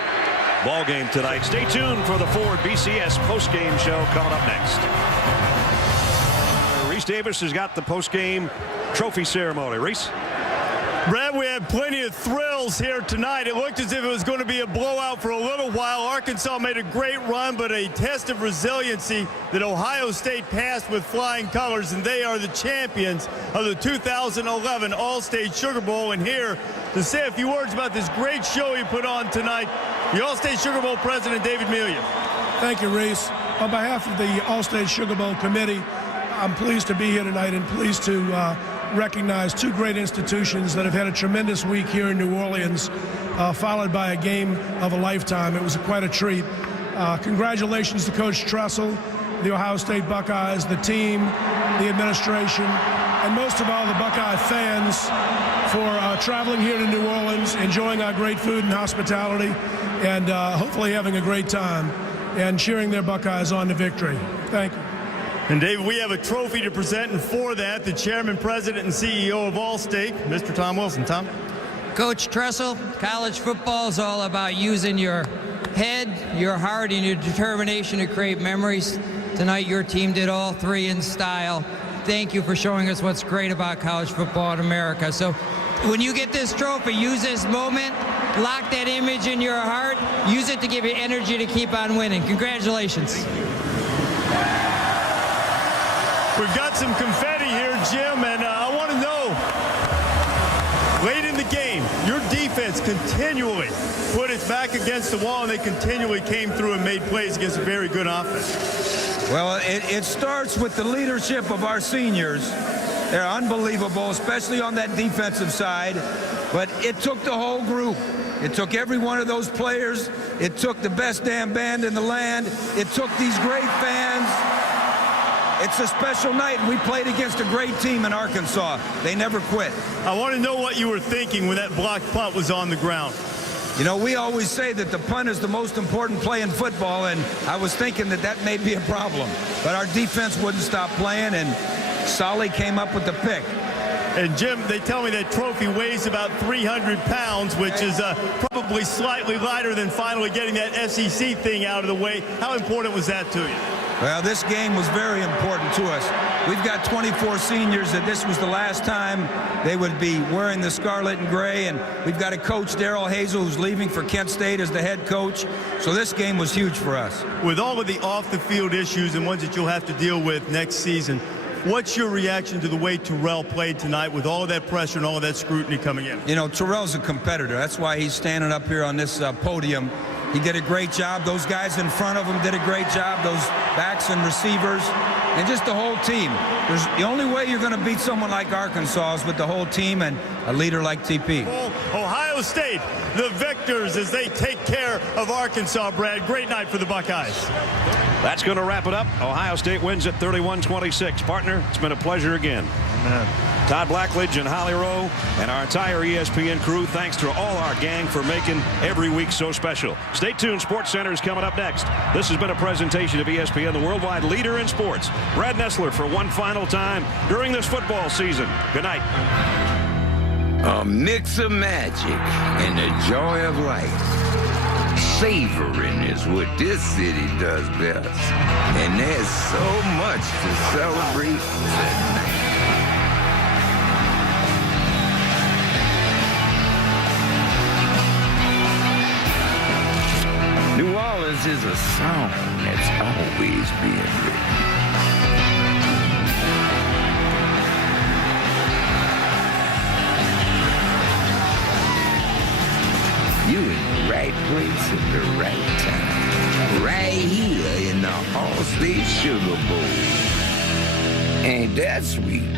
ball game tonight. Stay tuned for the Ford BCS postgame show coming up next. Reese Davis has got the postgame trophy ceremony. Reese? Brad, we had plenty of thrills here tonight. It looked as if it was going to be a blowout for a little while. Arkansas made a great run, but a test of resiliency that Ohio State passed with flying colors, and they are the champions of the 2011 All-State Sugar Bowl. And here to say a few words about this great show he put on tonight, the All-State Sugar Bowl president, David Melia. Thank you, Reese. On behalf of the All-State Sugar Bowl committee, I'm pleased to be here tonight and pleased to recognize two great institutions that have had a tremendous week here in New Orleans, followed by a game of a lifetime. It was quite a treat. Congratulations to Coach Tressel, the Ohio State Buckeyes, the team, the administration, and most of all the Buckeye fans for traveling here to New Orleans, enjoying our great food and hospitality, and hopefully having a great time and cheering their Buckeyes on to victory. Thank you. And David, we have a trophy to present, and for that, the chairman, president, and CEO of Allstate, Mr. Tom Wilson. Tom? Coach Tressel, college football is all about using your head, your heart, and your determination to create memories. Tonight, your team did all three in style. Thank you for showing us what's great about college football in America. So when you get this trophy, use this moment, lock that image in your heart, use it to give you energy to keep on winning. Congratulations. We've got some confetti here, Jim, and I want to know, late in the game, your defense continually put its back against the wall, and they continually came through and made plays against a very good offense. Well, it starts with the leadership of our seniors. They're unbelievable, especially on that defensive side. But it took the whole group. It took every one of those players. It took the best damn band in the land. It took these great fans. It's a special night, and we played against a great team in Arkansas. They never quit. I want to know what you were thinking when that blocked punt was on the ground. You know, we always say that the punt is the most important play in football, and I was thinking that that may be a problem. But our defense wouldn't stop playing, and Solly came up with the pick. And, Jim, they tell me that trophy weighs about 300 pounds, which is probably slightly lighter than finally getting that SEC thing out of the way. How important was that to you? Well, this game was very important to us. We've got 24 seniors that this was the last time they would be wearing the scarlet and gray, and we've got a coach, Darrell Hazel, who's leaving for Kent State as the head coach. So this game was huge for us. With all of the off-the-field issues and ones that you'll have to deal with next season, what's your reaction to the way Terrelle played tonight with all of that pressure and all of that scrutiny coming in? You know, Terrell's a competitor. That's why he's standing up here on this podium. He did a great job. Those guys in front of him did a great job. Those backs and receivers and just the whole team. The only way you're going to beat someone like Arkansas is with the whole team and a leader like TP. Ohio State, the victors as they take care of Arkansas, Brad. Great night for the Buckeyes. That's going to wrap it up. Ohio State wins at 31-26. Partner, it's been a pleasure again. Amen. Todd Blackledge and Holly Rowe and our entire ESPN crew, thanks to all our gang for making every week so special. Stay tuned. Sports Center is coming up next. This has been a presentation of ESPN, the worldwide leader in sports. Brad Nessler for one final time during this football season. Good night. A mix of magic and the joy of life. Savoring is what this city does best. And there's so much to celebrate tonight. New Orleans is a song that's always being written. You in the right place at the right time. Right here in the All-State Sugar Bowl. Ain't that sweet?